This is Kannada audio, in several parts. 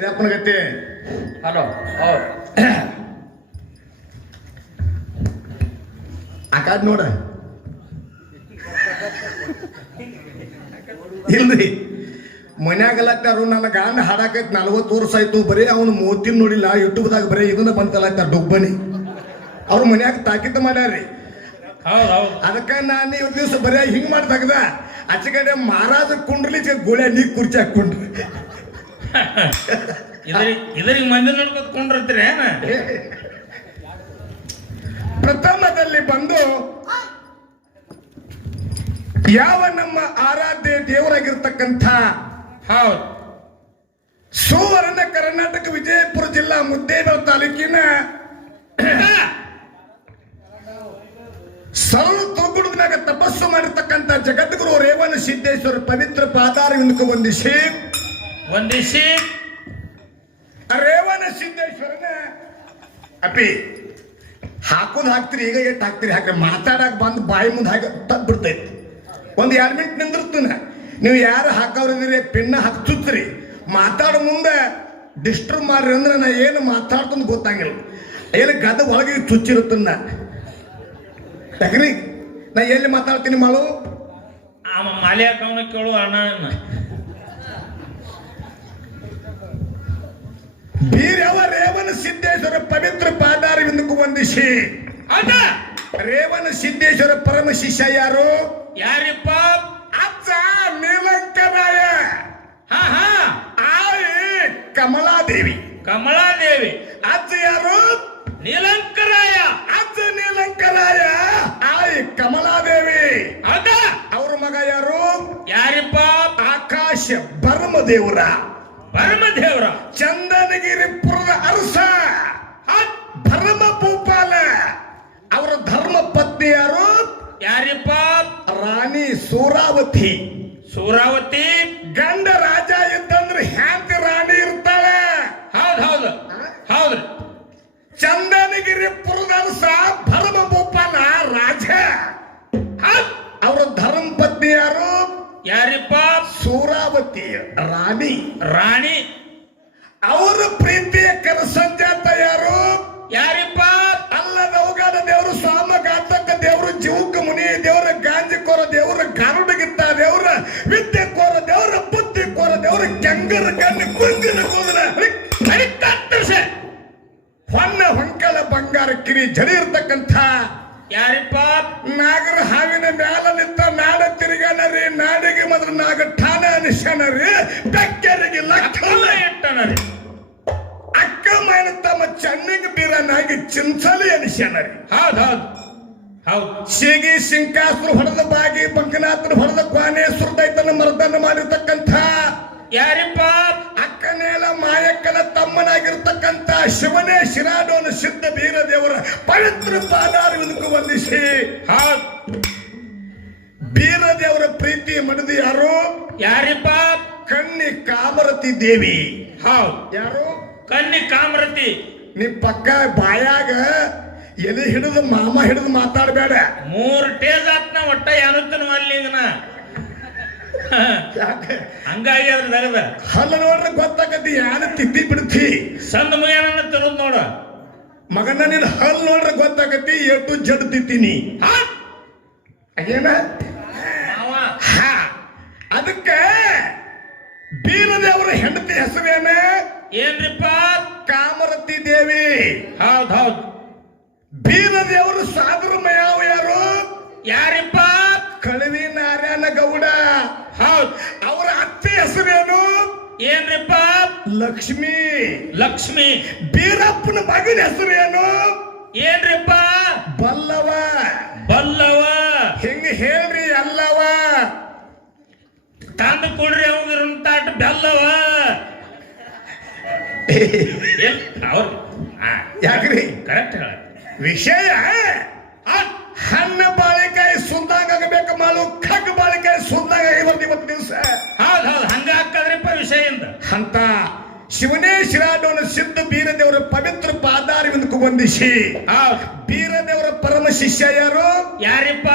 ಗತಿ ಹಲೋ ಆಕಾದ್ ನೋಡ ಇಲ್ರಿ ಮನ್ಯಾಗಲತ್ತಾರು ನನ್ನ ಗಾಂಡ ಹಾಡಾಕೈತಿ 40 ವರ್ಷ ಆಯ್ತು ಬರೀ ಅವನು ಮೂತಿನ ನೋಡಿಲ್ಲ ಯೂಟ್ಯೂಬ್ದಾಗ ಬರೀ ಇದನ್ನ ಬಂತಲ್ಲ ಡುಬ್ಬನಿ ಅವ್ರ ಮನ್ಯಾಗ ತಾಕೀತು ಮಾಡ್ಯಾರ್ರಿ. ಅದಕ್ಕೆ ನಾನು ಇವತ್ತು ದಿವಸ ಬರೀ ಹಿಂಗ್ ಮಾಡ್ದಾಗದ ಆಚೆ ಕಡೆ ಮಹಾರಾಜ ಕುಂಡ್ರಲಿ ಗೋಳೆ ನೀ ಕುರ್ಚಿ ಹಾಕೊಂಡ್ರಿ ಇದರಿಗೆ ಮಂದಿ ನೋಡ್ಕೊಂಡ್ರಿ ಪ್ರಥಮದಲ್ಲಿ ಬಂದು ಯಾವ ನಮ್ಮ ಆರಾಧ್ಯ ದೇವರಾಗಿರ್ತಕ್ಕಂಥ ಸುವರ್ಣ ಕರ್ನಾಟಕ ವಿಜಯಪುರ ಜಿಲ್ಲಾ ಮುದ್ದೇಬಿಹಾಳ ತಾಲೂಕಿನ ಸರಳ ತೋಗುಡದಾಗ ತಪಸ್ಸು ಮಾಡಿರ್ತಕ್ಕಂಥ ಜಗದ್ಗುರು ರೇವಣ ಸಿದ್ದೇಶ್ವರ ಪವಿತ್ರ ಪಾದಾರವಿಂದಕ್ಕೆ ವಂದಿಸಿ ರೇವಣ ಸಿದ್ದೇಶ್ವರನ ಅಪ್ಪಿ ಹಾಕೋದು ಹಾಕ್ತಿರಿ ಈಗ ಎಷ್ಟು ಹಾಕ್ತಿರಿ ಹಾಕ್ರಿ ಮಾತಾಡಕ್ ಬಂದು ಬಾಯಿ ಮುಂದೆ ಹಾಕಿ ತಪ್ಪಿಡ್ತೈತಿ. ಒಂದು 2 ಮಿನಿಟ್ ನಿಂದಿರ್ತಾನ ನೀವು ಯಾರು ಹಾಕೋರಿದ್ದೀರಿ ಪಿನ್ನ ಹಾಕ್ತುತ್ರಿ ಮಾತಾಡೋ ಮುಂದೆ ಡಿಸ್ಟರ್ಬ್ ಮಾಡ್ರಿ ಅಂದ್ರೆ ನಾ ಏನು ಮಾತಾಡ್ಕೊಂಡು ಗೊತ್ತಾಗಿಲ್ಲ ಏನು ಗದ ಒಳಗೆ ಚುಚ್ಚಿರುತ್ತನ್ನ ಯಾಕ್ರಿ ನಾ ಎಲ್ಲಿ ಮಾತಾಡ್ತೀನಿ ಮಾಡು ಮಾಲೆ ಹಾಕೋಣ ಕೇಳು ಅಣ್ಣ ಬೀರವ ರೇವಣ ಸಿದ್ದೇಶ್ವರ ಪವಿತ್ರ ಪಾದಾರವಿಂದಕ್ಕೂ ವಂದಿಸಿ ರೇವಣ ಸಿದ್ದೇಶ್ವರ ಪರಮ ಶಿಷ್ಯ ಯಾರಿಪ್ಪ ಅಜ್ಜ ನೀಲಂಕರಾಯ ಆಯಿ ಕಮಲಾದೇವಿ ಅಜ್ಜ ಯಾರು ನೀಲಂಕರಾಯ ಅಜ್ಜ ನೀಲಂಕರಾಯ ಆಯಿ ಕಮಲಾದೇವಿ ಅವ್ರ ಮಗ ಯಾರಿಪ್ಪ ಆಕಾಶ ಭರಮದೇವರ ಚಂದನಗಿರಿಪುರದ ಅರಸ ಭರಮ ಭೂಪಾಲ ಅವರ ಧರ್ಮ ಪತ್ನಿ ಯಾರಿಪ್ಪ ರಾಣಿ ಸೂರಾವತಿ ಗಂಡ ರಾಜ ಇದ್ದಂದ್ರೆ ಹ್ಯಾಂತಿ ರಾಣಿ ಇರ್ತಾಳೆ. ಹೌದ್ರಿ ಚಂದನಗಿರಿಪುರದ ಅರಸ ಭರಮ ಭೂಪಾಲ ರಾಜ ಅವರ ಧರ್ಮ ಪತ್ನಿ ಯಾರಿಪ್ಪ ಸೂರಾವತಿ ರಾಣಿ ಅವರ ಪ್ರೀತಿಯ ಕರಸಂಜಾತ ಯಾರಿಪ್ಪ ಅಲ್ಲ ನೌಗಾಡ ದೇವರು ಸ್ವಾಮಘಾತಕ ದೇವರು ಜೀವಕ ಮುನಿ ದೇವರ ಗಾಂಜಿಕೋರ ದೇವರ ಗಾರುಡಗಿತ್ತ ದೇವರ ವಿದ್ಯೆ ಕೋರ ದೇವರ ಬುದ್ಧಿ ಕೋರ ದೇವರ ಕೆಂಗರ ಗಂಡು ಕುಂಗರ ಕೂದಲ ಹೊನ್ನ ಹೊಂಕಲ ಬಂಗಾರ ಕಿರಿ ಜಡಿ ಇರ್ತಕ್ಕಂಥ ಯಾರಿಪ್ಪ ನಾಗರ ಹಾವಿನ ಮ್ಯಾಲ ನಿಂತ ನಾಡ ತಿರುಗಾನರಿ ನಾಡಿಗೆ ಮೊದಲು ನಾಗ ಠಾಣ ಅನಿಸ್ಯಾನರಿ ಬೆಕ್ಕರಿಗೆ ಲಕ್ಷಣ ಇಟ್ಟನರಿ ಅಕ್ಕ ಮಾನ ತಮ್ಮ ಚೆನ್ನಿಗೆ ಬೀರನಾಗಿ ಚಿಂಚಲಿ ಅನಿಸ್ಯಾನರಿ ಹೌದು ಶೀಗಿ ಸಿಂಕಾಸುರ ಹೊಡೆದ ಬಾಗಿ ಬಂಕನಾಥನ ಹೊಡೆದ ಕ್ವಾನೇಶ್ವರ ದೈತನ ಮರ್ದನ ಮಾಡಿರ್ತಕ್ಕಂಥ ಯಾರಿಪ್ಪ ಅಕ್ಕನೇಲ ಮಾಯಕ್ಕನ ತಮ್ಮನಾಗಿರ್ತಕ್ಕಂಥ ಶಿವನೇ ಶಿರಾಡೋನ ಸಿದ್ಧ ಬೀರ ದೇವರ ಪವಿತ್ರ ಪಾದಾರವಿಂದಕ್ಕೂ ವಂದಿಸಿ ಬೀರ ದೇವರ ಪ್ರೀತಿ ಮಡದಿ ಯಾರಿಪ್ಪ ಕಣ್ಣಿ ಕಾಮರತಿ ದೇವಿ ಕಣ್ಣಿ ಕಾಮರತಿ ನೀ ಪಕ್ಕ ಬಾಯಾಗ ಎಲೆ ಹಿಡಿದು ಮಾಮ ಹಿಡಿದು ಮಾತಾಡಬೇಡ 3 ಟೇಜ್ ಆತ್ನ ಒಟ್ಟ ಯಾನತ್ತನ ಮಲ್ಲಿಗನ ಹಂಗಾಗಿ ಅದ್ರ ತಗದ ಹಲ್ಲ ನೋಡ್ರೆ ಗೊತ್ತಾಗತಿ ಯಾನ ತಿದ್ದಿ ಬಿಡ್ತಿ ಸಣ್ಣ ಮಗನ ತರೋದ್ ನೋಡ ಮಗನ ನೀನ್ ಹಲ್ ನೋಡ್ರೆ ಗೊತ್ತಾಗತಿ ಎಟ್ಟು ಜಡ್ ತಿತ್ತೀನಿ ಏನ ಅದಕ್ಕೆ ಬೀರದೇವರ ಹೆಂಡತಿ ಹೆಸರೇನ ಏನ್ರಿಪ್ಪ ಕಾಮರತಿ ದೇವಿ ಹೌದು ಬೀರದೇವರು ಸಾಧುರ್ಮ ಯಾರಿಪ್ಪ ಕಳವಿ ನಾರಾಯಣ ಗೌಡ ಅವರ ಅತ್ತೆ ಹೆಸರೇನು ಏನ್ರಿಪ್ಪ ಲಕ್ಷ್ಮಿ ಬೀರಪ್ಪನ ಮಗನ ಹೆಸರೇನು ಏನ್ರಿಪ್ಪ ಬಲ್ಲವ ಹಿಂಗ ಹೇಳ್ರಿ ಅಲ್ಲವ ತಂದು ಕೊಡ್ರಿ ಅವಾಗ ತಾಟ ಬೆಲ್ಲವ ಯಾಕ್ರಿ ಕರೆಕ್ಟ್ ವಿಷಯ ಹಣ್ಣ ಬಾಳೆಕಾಯಿ ಸುಂದಾಗಬೇಕು ಮಾಡು ಕಗ್ಗ ಬಾಳೆಕಾಯಿ ಸುಂದಾಗ ಇವತ್ತು ದಿವಸ ಹಂಗ ಹಾಕದ್ರಿಪ್ಪ ವಿಷಯದಿಂದ ಅಂತ ಶಿವನೇ ಶಿರಾಡೋನ ಸಿದ್ಧ ಬೀರದೇವರ ಪವಿತ್ರ ಪಾದಾರವಿಂದಕ್ಕೂ ವಂದಿಸಿ ಬೀರದೇವರ ಪರಮ ಶಿಷ್ಯ ಯಾರಿಪ್ಪ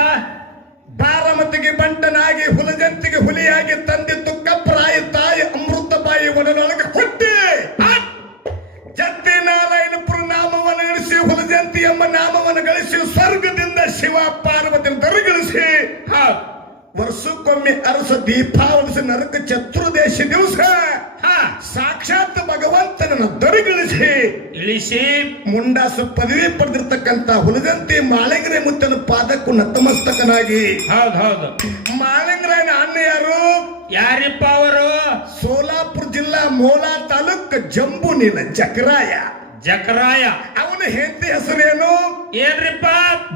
ಬಾರಮತಿಗೆ ಬಂಟನಾಗಿ ಹುಲಜಂತಿಗೆ ಹುಲಿಯಾಗಿ ತಂದೆ ತುಕ್ಕಪ್ಪರಾಯಿ ತಾಯಿ ಅಮೃತ ಬಾಯಿ ಒಡನೊಳಗೆ ಹುಟ್ಟಿ ವರವನ್ನು ಗಳಿಸಿ ಸ್ವರ್ಗದಿಂದ ಶಿವ ಪಾರ್ವತಿಯನ್ನು ದರಗಳಿಸಿ ಹೌದ್ ವರ್ಷಕ್ಕೊಮ್ಮೆ ಅರಸ ದೀಪಾವಳಿಸಿ ನರಕ ಚತುರ್ದೇಶ ದಿವಸ ಹಾ ಸಾಕ್ಷಾತ್ ಭಗವಂತನನ್ನು ದರಗಳಿಸಿ ಇಳಿಸಿ ಮುಂಡಾಸು ಪದವಿ ಪಡೆದಿರ್ತಕ್ಕಂತ ಹುಲಗಂತಿ ಮಾಳಿಂಗರ ಮುತ್ತನ ಪಾದಕ್ಕೂ ನತಮಸ್ತಕನಾಗಿ ಹೌದ್ ಹೌದು ಮಾಳಿಂಗರಾಯನ ಅಣ್ಣ ಯಾರು ಯಾರಿಪ್ಪ ಅವರು ಸೋಲಾಪುರ ಜಿಲ್ಲಾ ಮೋಲಾ ತಾಲೂಕ್ ಜಂಬುನಿನ ಜಕರಾಯ ಜಕರಾಯ ಅವನ ಹೆಂಡತಿ ಹೆಸರೇನು ಏನ್ರಿಪ್ಪ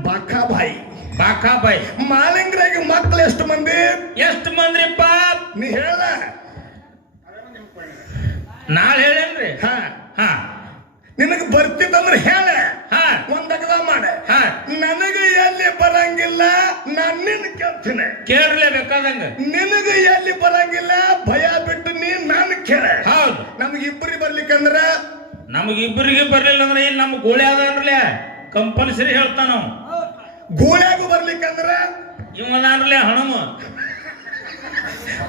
ಬಾಕಾಬಾಯಿ ಬಾಕಾಬಾಯಿ ಮಾಳಿಂಗರಾಗಿ ಮಕ್ಕಳು ಎಷ್ಟು ಮಂದಿ ಎಷ್ಟು ಮಂದ್ರಿಪ್ಪ ನೀ ಹೇಳ ನಾಳೆ ಹೇಳೇನ್ರಿ ಹಾ ಹಾ ನಿನಗೆ ಬರ್ತಿತ್ತಂದ್ರೆ ಹೇಳ ಹಾ ಒಂದಗದ ಮಾಡ ಹಾ ನನಗೆ ಎಲ್ಲಿ ಬರಂಗಿಲ್ಲ ನಾನು ನಿನ್ನ ಕೇಳ್ತೀನಿ ಕೇಳಲೇಬೇಕಾದಂಗ ನಿನಗೆ ಎಲ್ಲಿ ಬರಂಗಿಲ್ಲ ಭಯ ಬಿಟ್ಟು ನೀ ನಾನು ಕೇಳ ಹೌದು ನಮ್ಗೆ ಇಬ್ಬರಿಗೆ ಬರ್ಲಿಕ್ಕಂದ್ರ ನಮಗಿಬ್ಬರಿಗೆ ಬರ್ಲಿಲ್ಲ ಅಂದ್ರೆ ಇಲ್ಲಿ ನಮ್ಗೆ ಗೋಳಿ ಅದಾನ್ರಲೆ ಕಂಪಲ್ಸರಿ ಹೇಳ್ತಾನ ನಾವು ಗೋಳ್ಯಾಗು ಬರ್ಲಿಕ್ಕಂದ್ರ ಇವನನ್ರಲೆ ಹಣಮ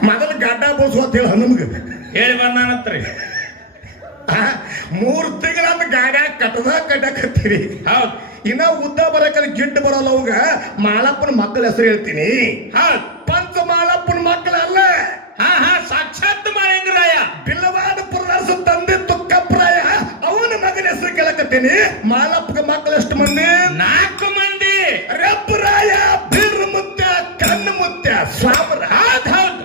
ಮೊದಲು ಗಡ್ಡ ಬೋಸು ಅಂತ ಹೇಳಿ ನಮ್ಗೆ ಹೇಳಿ ಬಂದಾನತ್ರಿ 3 ತಿಂಗಳ ಗಾಡ್ಯಾಗ ಕಟ್ಟಕತ್ತೀರಿ ಹೌದ್ ಇನ್ನ ಉದ್ದ ಬರಕಲ್ಲಿ ಗಿಡ್ಡ ಬರೋಲ್ಲ ಅವಾಗ ಮಾಳಪ್ಪನ ಮಕ್ಕಳ ಹೆಸರು ಹೇಳ್ತೀನಿ ಹೌದ್ ಪಂಚ ಮಾಳಪ್ಪನ ಮಕ್ಕಳಲ್ಲ ಹಾ ಹಾ ಸಾಕ್ಷಾತ್ ಮಾಳಿಂಗರಾಯ ಬಿಲ್ಲವಾದ ಪುರಸ ತಂದೆ ತುಕ್ಕಪ್ರಾಯ ಅವನ ಮಗನ ಹೆಸರು ಕೇಳಕತ್ತೀನಿ ಮಾಳಪ್ಪನ ಮಕ್ಕಳು ಎಷ್ಟು ಮಂದಿ 4 ಮಂದಿ ರೆಪ್ಪರಾಯ ಬೀರ್ ಮುತ್ಯ ಕಣ್ಣು ಮುತ್ಯ ಸ್ವಾಮರ ಹೌದ್ ಹೌದ್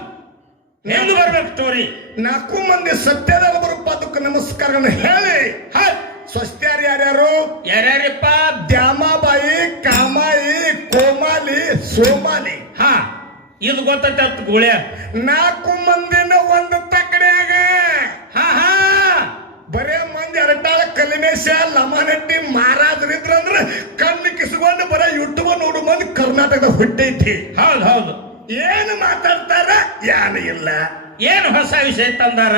ಹೆಂಗ್ ಬರ್ಬೇಕು ಸ್ಟೋರಿ 4 ಮಂದಿ ಸತ್ಯದ ಬರುಪಾದಕ್ಕೆ ನಮಸ್ಕಾರಗಳನ್ನು ಹೇಳಿ ಸ್ವಸ್ತ್ಯಾರು ಯಾರ್ಯಾರು ಯಾರ್ಯಾರಿಪ್ಪ ದ್ಯಾಮಾಬಾಯಿ ಕಾಮಾಯಿ ಕೋಮಾಲಿ ಸೋಮಾಲಿ ಹಾ ಇದು ಗೊತ್ತೈತೆ ಗೋಳ್ಯ 4 ಮಂದಿನ ಒಂದು ತಕಡಿಯಾಗ ಹಾ ಹಾ ಬರೇ ಮಂದಿ ಅರಟಾಳ ಕಲಿಮೇಶ ಲಮಾನಟ್ಟಿ ಮಾರಾದ್ರಿದ್ರಂದ್ರ ಕಣ್ಣು ಕಿಸ್ಕೊಂಡು ಬರೇ ಯೂಟ್ಯೂಬ್ ನೋಡು ಮಂದಿ ಕರ್ನಾಟಕದ ಹುಟ್ಟೈತಿ ಹೌದ್ ಹೌದು ಏನು ಮಾತಾಡ್ತಾರ ಯಾನು ಇಲ್ಲ ಏನು ಹೊಸ ವಿಷಯ ತಂದಾರ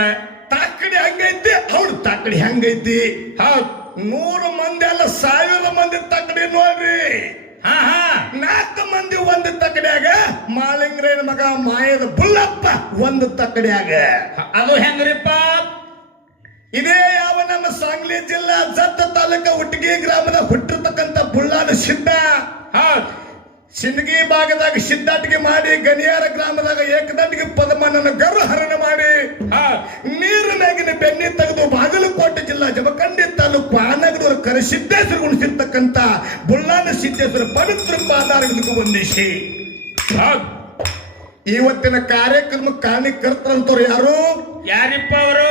ತಾಕಡಿ ಹಂಗೈತಿ ಅವ್ರ ತಾಕಡಿ ಹಂಗೈತಿ ಹೌದ್ 100 ಮಂದಿ ಅಲ್ಲ 1000 ಮಂದಿ ತಕಡಿ ನೋಡ್ರಿ ಹಾ ಹಾ 4 ಮಂದಿ ಒಂದು ತಕಡಿಯಾಗ ಮಾಳಿಂಗರಾಯನ ಮಗ ಮಾಯದ ಬುಲ್ಲಪ್ಪ ಒಂದು ತಕಡಿಯಾಗ ಅದು ಹೆಂಗ್ರಿಪ್ಪ ಇದೇ ಯಾವ ನಮ್ಮ ಸಾಂಗ್ಲಿ ಜಿಲ್ಲಾ ಜತ್ತ ತಾಲೂಕ ಹುಟ್ಟಗಿ ಗ್ರಾಮದ ಹುಟ್ಟಿರ್ತಕ್ಕಂಥ ಬುಳ್ಳಾದ ಸಿದ್ಧ ಹೌದ್ ಸಿಂದಗಿ ಭಾಗದಾಗ ಸಿದ್ದಾಟಿಗೆ ಮಾಡಿ ಗಣಿಯಾರ ಗ್ರಾಮದಾಗ ಏಕದಂಡಿಗೆ ಪದಮನನ್ನು ಗರ್ವಹರಣ ಮಾಡಿ ನೀರಿನಾಗಿನ ಬೆನ್ನಿ ತೆಗೆದು ಬಾಗಲಕೋಟೆ ಜಿಲ್ಲಾ ಜಮಖಂಡಿ ತಾಲೂಕು ಆನಗಡೂರು ಕರಸಿದ್ದೇಶ್ವರ ಉಣಿಸಿರ್ತಕ್ಕಂಥ ಬುಳ್ಳಾನ ಸಿದ್ದೇಶ್ವರ ಪವಿತ್ರ ಪಾದಾರಕ್ಕೆ ವಂದಿಸಿ ಇವತ್ತಿನ ಕಾರ್ಯಕ್ರಮ ಕಾರಣೀಕರ್ತರಂತವ್ರು ಯಾರು ಯಾರಿಪ್ಪ ಅವರು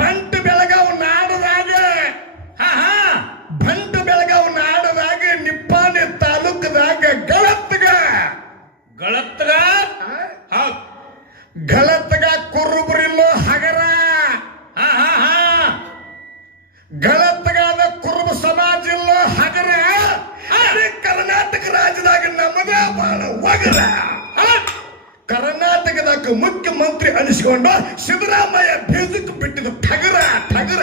ಬಂಟ ಬೆಳಗಾವ್ ನಾಡದಾಗ ಬಂಟ ಬೆಳಗಾವ್ ನಾಡದಾಗ ನಿಪ್ಪಾಣಿ ತಾಲೂಕದಾಗ ಗಳತ್ಗ ಕುರುಬರಿಲ್ಲೋ ಹಗರ ಗಳತ್ಗಾದ ಕುರುಬ ಸಮಾಜ ಇಲ್ಲೋ ಹಗರ ಕರ್ನಾಟಕ ರಾಜ್ಯದಾಗ ನಮ್ಮದ ಬಹಳ ಒಗರ ಕರ್ನಾಟಕದಾಗ ಮುಖ್ಯಮಂತ್ರಿ ಅನಿಸಿಕೊಂಡು ಸಿದ್ದರಾಮಯ್ಯ ಬೀಜಕ್ಕೆ ಬಿಟ್ಟಿದ್ದು ಠಗರ ಠಗರ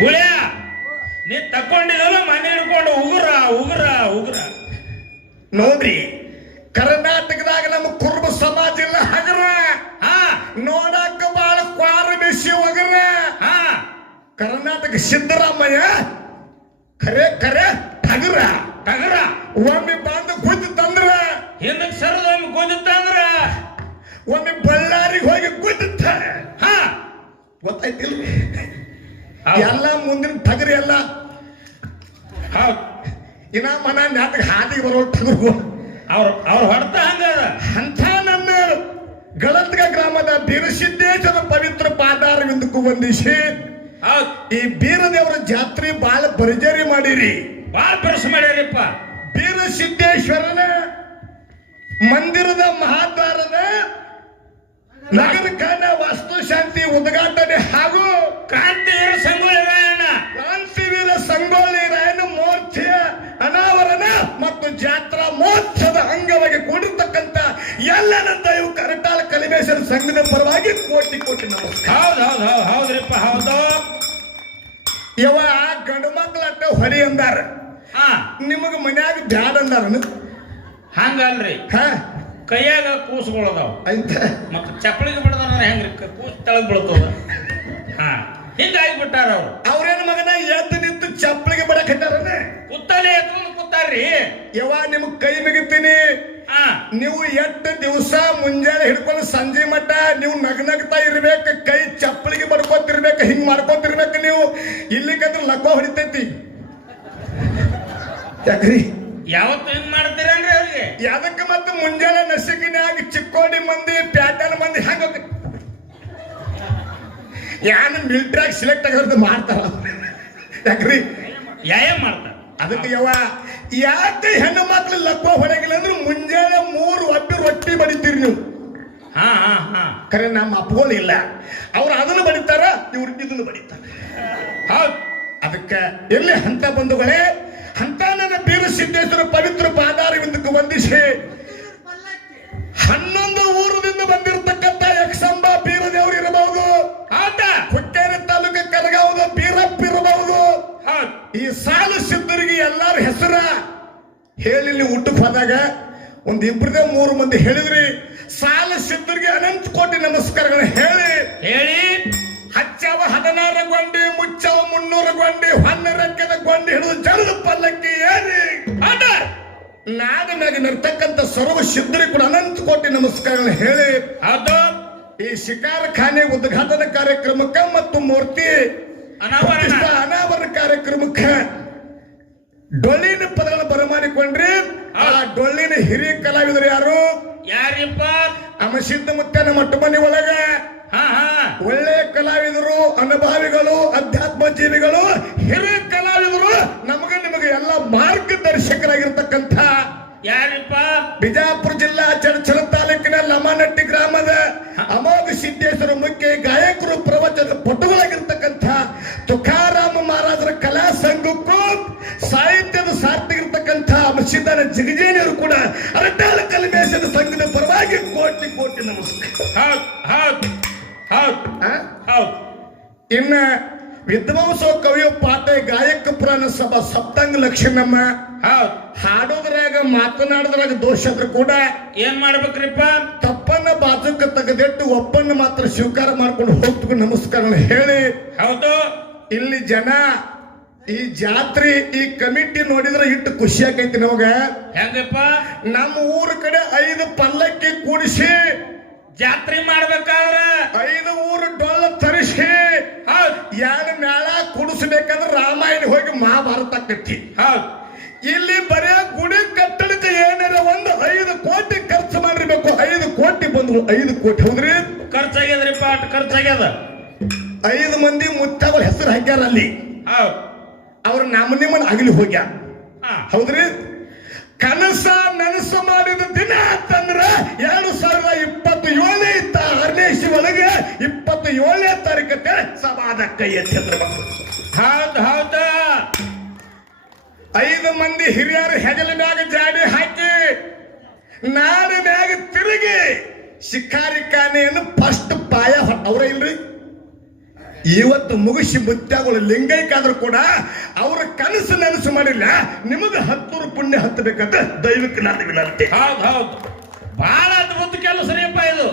ಗುಳ್ಯ ನೀ ತಕೊಂಡಿದಲ್ಲ ಮನೆ ಹಿಡ್ಕೊಂಡು ಉಗುರ ಉಗುರ ಉಗುರ ನೋಡ್ರಿ ಕರ್ನಾಟಕದಾಗ ನಮ್ಮ ಕುರುಬ ಸಮಾಜ ಇಲ್ಲ ಹಗರ ನೋಡಕ ಬಾಳ ಕ್ವಾರ ಬಿಸಿ ಒಗರ ಕರ್ನಾಟಕ ಸಿದ್ದರಾಮಯ್ಯ ಖರೆ ಖರೆ ಠಗರ ಟಗರ ಒಮ್ಮೆ ಬಂದ ಗುದ್ದಿತ್ತಂದ್ರ ಹಿಂದಕ್ಕೆ ಸರದ ಒಮ್ಮೆ ಗುದ್ದಿತ್ತಂದ್ರ ಒಮ್ಮೆ ಬಳ್ಳಾರಿಗೆ ಹೋಗಿ ಗುದ್ದಿತ್ತ ಗೊತ್ತಾಯ್ತಿಲ್ಲ ಎಲ್ಲ ಮುಂದಿನ ಠಗರಿ ಎಲ್ಲ ಇನ್ನ ಮನ ನಾಟಕ ಹಾದಿಗೆ ಬರೋ ಠಗರು ಅವ್ರ ಹೊಡ್ತ ಹಂಗದ ಅಂತ ನನ್ನ ಗಳತ್ಗ ಗ್ರಾಮದ ಬೀರಸಿದ್ದೇಶ್ವರ ಪವಿತ್ರ ಪಾದಾರವಿಂದಕ್ಕೂ ವಂದಿಸಿ ಈ ಬೀರದೇವರ ಜಾತ್ರೆ ಬಾಳ ಭರ್ಜರಿ ಮಾಡಿರಿ ಬಾಳ ಬೆರಸು ಮಾಡ್ಯಾರಿಪ್ಪ ಬೀರಸಿದ್ದೇಶ್ವರನ ಮಂದಿರದ ಮಹಾದ್ವಾರದ ನಗರ ಕಾನ ವಾಸ್ತುಶಾಂತಿ ಉದ್ಘಾಟನೆ ಹಾಗೂ ಕ್ರಾಂತಿವೀರ ಸಂಗೊಳ್ಳಿ ರಾಯಣ್ಣ ಕ್ರಾಂತಿವೀರ ಸಂಗೊಳ್ಳಿ ರಾಯಣ್ಣ ಮೋರ್ಚೆಯ ಅನಾವರಣ ಮತ್ತು ಜಾತ್ರಾ ಮಹೋತ್ಸವದ ಅಂಗವಾಗಿ ಕೂಡಿರ್ತಕ್ಕಂಥ ಎಲ್ಲ ನನ್ನ ಇವು ಕರಟಾಳ ಕಲಿಮೇಶ್ವರ ಸಂಘದ ಪರವಾಗಿ ಕೋಟಿ ಕೋಟಿ ನಮಸ್ಕಾರ. ಹೌದ್ರಿಪ್ಪ ಹೌದು ಇವ ಗಂಡು ಮಕ್ಕಳಟ್ಟ ಹೊಡಿ ಅಂದಾರ ನಿಮಗ ಮನ್ಯಾಗ ಬ್ಯಾಡ ಅಂದಾರ ಹಂಗಲ್ರಿ ಕೈಯಾಗ ಕೂಸುಗಳದಾವ ಆಯ್ತ ಮತ್ತ ಚಪ್ಪಳಿಗೆ ಬಿಡದ ಹೆಂಗ್ರಿ ಕೂಸು ತೆಳಗ್ ಬೀಳ್ತದ ಹಿಂಗಾಗಿ ಬಿಟ್ಟಾರ ಅವ್ರು. ಅವ್ರೇನ್ ಮಗನ ಎದ್ದು ನಿಂತು ಚಪ್ಪಲಿಗೆ ಬಡಕ್ ಹತ್ತಾರನ ಕುತ್ತಲೆ ಎತ್ಕೊಂಡು ಕೂತಾರ್ರಿ. ಯವ್ವ ನಿಮ್ಗ್ ಕೈ ಮುಗಿತೀನಿ. ನೀವು ಎಷ್ಟು ದಿವಸ ಮುಂಜಾನೆ ಹಿಡ್ಕೊಂಡು ಸಂಜೆ ಮಟ್ಟ ನೀವು ನಗ್ನಗ್ತಾ ಇರ್ಬೇಕು, ಕೈ ಚಪ್ಪಲಿಗೆ ಬಡ್ಕೋತಿರ್ಬೇಕು, ಹಿಂಗ್ ಮಾಡ್ಕೋತಿರ್ಬೇಕು. ನೀವು ಇಲ್ಲಿಗಂದ್ರೆ ಲಕ್ವ ಹೊಡಿತೈತಿ. ಯಾಕ್ರಿ ಯಾವತ್ತು ಹಿಂಗ್ ಮಾಡ್ತೀರನ್ರಿ ಅವ್ರಿಗೆ? ಯಾದಕ್ಕೆ ಮತ್ತೆ ಮುಂಜಾನೆ ನಸಿಕಿನಾಗ ಚಿಕ್ಕೋಡಿ ಮಂದಿ ಪ್ಯಾಟಲ್ ಮಂದಿ ಹಂಗ ಯಾನು ಮಿಲಿಟ್ರಿಯಾಗ ಸಿಲೆಕ್ಟ್ ಆಗಿರೋದು ಮಾಡ್ತಾರ. ಯಾಕ್ರಿ ಯಾಯ ಮಾಡ್ತಾರ. ಅದಕ್ಕೆ ಯವ್ವ ಯಾಕೆ ಹೆಣ್ಣು ಮಕ್ಳು ಲಕ್ವ ಹೊಡೆಗಿಲ್ಲ ಅಂದ್ರೆ ಮುಂಜಾನೆ 3 ಒಟ್ಟು ರೊಟ್ಟಿ ಬಡಿತೀರಿ ನೀವು. ಖರೆ ನಮ್ಮ ಅಪ್ಪಗಳು ಇಲ್ಲ, ಅವ್ರು ಅದನ್ನು ಬಡಿತಾರ, ಇವ್ರು ಇದನ್ನು ಬಡಿತಾರ. ಹೌದು. ಅದಕ್ಕೆ ಎಲ್ಲಿ ಹಂತ ಬಂಧುಗಳೇ, ಅಂತ ನನ್ನ ಬೀರ ಸಿದ್ದೇಶ್ವರ ಪವಿತ್ರ ಪಾದಾರವಿಂದಕ್ಕೆ ವಂದಿಸಿ 11 ಊರದಿಂದ ಬಂದಿರತಕ್ಕಂತ ಯಕ್ಷಂಬ ಬೀರದೇವರು ಇರಬಹುದು, ಹುಕ್ಕೇರಿ ತಾಲೂಕು ಕರಗಾವದ ಬೀರಪ್ಪ ಇರಬಹುದು. ಈ ಸಾಲು ಸಿದ್ಧರಿಗೆ ಎಲ್ಲಾರ ಹೆಸರ ಹೇಳಿ ಊಟಕ್ಕೆ ಹೋದಾಗ ಒಂದ್ 2-3 ಮಂದಿ ಹೇಳಿದ್ರಿ. ಸಾಲ ಸಿದ್ಧರಿಗೆ ಅನಂತ ಕೋಟಿ ನಮಸ್ಕಾರಗಳು ಹೇಳಿ ಹಚ್ಚವ 16 ಗೊಂಡಿ, ಮುಚ್ಚವ 300 ಗೊಂಡಿ, ಹೊನ್ನ ರೆಕ್ಕೆದ ಗೊಂಡಿ ಹಿಡಿದು ಜನದ ಪಲ್ಲಕ್ಕಿ ಏರಿ ನಾಡಿನಾಗಿರ್ತಕ್ಕಂಥ ಸರ್ವ ಸಿದ್ಧರಿಗೆ ಕೂಡ ಅನಂತ ಕೋಟಿ ನಮಸ್ಕಾರಗಳು ಹೇಳಿ ಈ ಶಿಕಾರ ಖಾನೆ ಉದ್ಘಾಟನಾ ಕಾರ್ಯಕ್ರಮಕ್ಕೆ ಮತ್ತು ಮೂರ್ತಿ ಅನಾವರಣ ಕಾರ್ಯಕ್ರಮಕ್ಕೆ ಡೊಳ್ಳಿನ ಪದಗಳನ್ನು ಬರಮಾಡಿಕೊಂಡ್ರಿ. ಆ ಡೊಳ್ಳಿನ ಹಿರಿಯ ಕಲಾವಿದರು ಯಾರಿಪ್ಪ? ಅಮಸಿದ್ದ ಮುತ್ತನ ಮಟ್ಟ ಮನೆ ಒಳಗ ಒಳ್ಳೆಯ ಕಲಾವಿದರು, ಅನುಭಾವಿಗಳು, ಅಧ್ಯಾತ್ಮ ಜೀವಿಗಳು, ಹಿರಿಯ ಕಲಾವಿದರು, ನಿಮಗೆ ಎಲ್ಲ ಮಾರ್ಗದರ್ಶಕರಾಗಿರ್ತಕ್ಕಂಥ ಯಾರಿಪ್ಪ? ಬಿಜಾಪುರ ಜಿಲ್ಲಾ ಚಡಚಣ ತಾಲೂಕಿನ ಲಮಾನಟ್ಟಿ ಗ್ರಾಮದ ಅಮೋಘ ಸಿದ್ದೇಶ್ವರ ಮುಖ್ಯ ಗಾಯಕರು, ಪ್ರವಚನ ಪಟುಗಳಾಗಿರ್ತಕ್ಕಂಥ ತುಕಾರಾಮ ಮಹಾರಾಜರ ಕಲಾ ಸಂಘಕ್ಕೂ ಸಾಹಿತ್ಯದ ಸಾರ್ಥಕ ಇರ್ತಕ್ಕಂಥ ಮಸಿದ್ದಾನ ಜಗಜೇನಿಯವರು ಕೂಡ ಅರಟಾಳ ಕಲಿಮೇಶದ ಸಂಘದ ಪರವಾಗಿ ಕೋಟಿ ಕೋಟಿ ನಮಸ್ಕಾರ. ಇನ್ನ ವಿದ್ವಾಂಸ ಕವಿಯೋ ಪಾಠ ಗಾಯಕ ಪುರಾಣ ಸಭಾ ಸಪ್ತಾಂಗ ಲಕ್ಷಣಮ್ಮ ಹಾಡೋದ್ರಾಗ ಮಾತನಾಡೋದ್ರಾಗ ದೋಷ ಆದ್ರೂ ಕೂಡ ಏನ್ ಮಾಡ್ಬೇಕ್ರಿಪ್ಪ? ತಪ್ಪನ್ನ ಬಾಜುಕ ತೆಗೆದಿಟ್ಟು ಒಪ್ಪನ್ನ ಮಾತ್ರ ಸ್ವೀಕಾರ ಮಾಡ್ಕೊಂಡು ಹೋಗ್ತು ನಮಸ್ಕಾರ ಹೇಳಿ. ಹೌದು. ಇಲ್ಲಿ ಜನ ಈ ಜಾತ್ರೆ ಈ ಕಮಿಟಿ ನೋಡಿದ್ರೆ ಇಟ್ಟು ಖುಷಿ ಆಕೈತಿ ನಮಗ. ಹೆಂಗಪ್ಪ? ನಮ್ಮ ಊರ ಕಡೆ 5 ಪಲ್ಲಕ್ಕಿ ಕೂಡಿಸಿ ಜಾತ್ರೆ ಮಾಡ್ಬೇಕಾದ್ರ 5 ಊರು ಡೊಳ್ಳ ತರಿಸಿ ಯಾನ ಮೇಳ ಕುಡಿಸ್ಬೇಕಂದ್ರೆ ರಾಮಾಯಣ ಹೋಗಿ ಮಹಾಭಾರತ ಆಕೈತಿ. ಇಲ್ಲಿ ಬರೀ ಗುಡಿ ಕಟ್ಟಡಕ್ಕೆ ಏನಾರ ಒಂದು 5 ಕೋಟಿ ಖರ್ಚು ಮಾಡಿರ್ಬೇಕು. 5 ಕೋಟಿ ಬಂದ್ರು. 5 ಕೋಟಿ ಹೌದ್ರಿ? ಖರ್ಚಾಗ್ಯದ್ರಿಪ್ಪ, ಅಟ್ ಖರ್ಚಾಗ್ಯದ. 5 ಮಂದಿ ಮುತ್ತಗಳ ಹೆಸರು ಹಾಕ್ಯಾರ ಅಲ್ಲಿ. ಅವ್ರ ನಿಮ್ಮನ್ನ ಅಗಲಿ ಹೋಗ್ಯಾರ. ಹೌದ್ರಿ? ಕನಸ ನನಸು ಮಾಡಿದ ದಿನ ಅಂತಂದ್ರ 2027 ಇತ್ತ 6ನೇ ಇಸ್ವಿ ಒಳಗೆ 27ನೇ ತಾರೀಕತ್ತೆ ಸಭಾದ ಕೈ ಎತ್ತಿದ್ರು. ಹೌದ. 5 ಮಂದಿ ಹಿರಿಯರು ಹೆಗಲ ಮ್ಯಾಗ ಜಾಡಿ ಹಾಕಿ ನಾಡ ಮ್ಯಾಗ ತಿರುಗಿ ಶಿಕಾರಿ ಖಾನೆಯನ್ನು ಫಸ್ಟ್ ಪಾಯ ಅವ್ರ ಇಲ್ರಿ. ಇವತ್ತು ಮುಗಿಸಿ ಮುತ್ಯಾಗಳು ಲಿಂಗೈಕಾದ್ರೂ ಕೂಡ ಅವ್ರ ಕನಸು ನನಸು ಮಾಡಿಲ್ಲ. ನಿಮಗೆ 10 ಪುಣ್ಯ ಹತ್ತಬೇಕಂತ ದೈವಕ್ಕೆ ನಾನು ವಿನಂತಿ. ಹೌದು. ಬಹಳ ಅದ್ಭುತ ಕೆಲಸ ರೀಪ್ಪ ಇದು.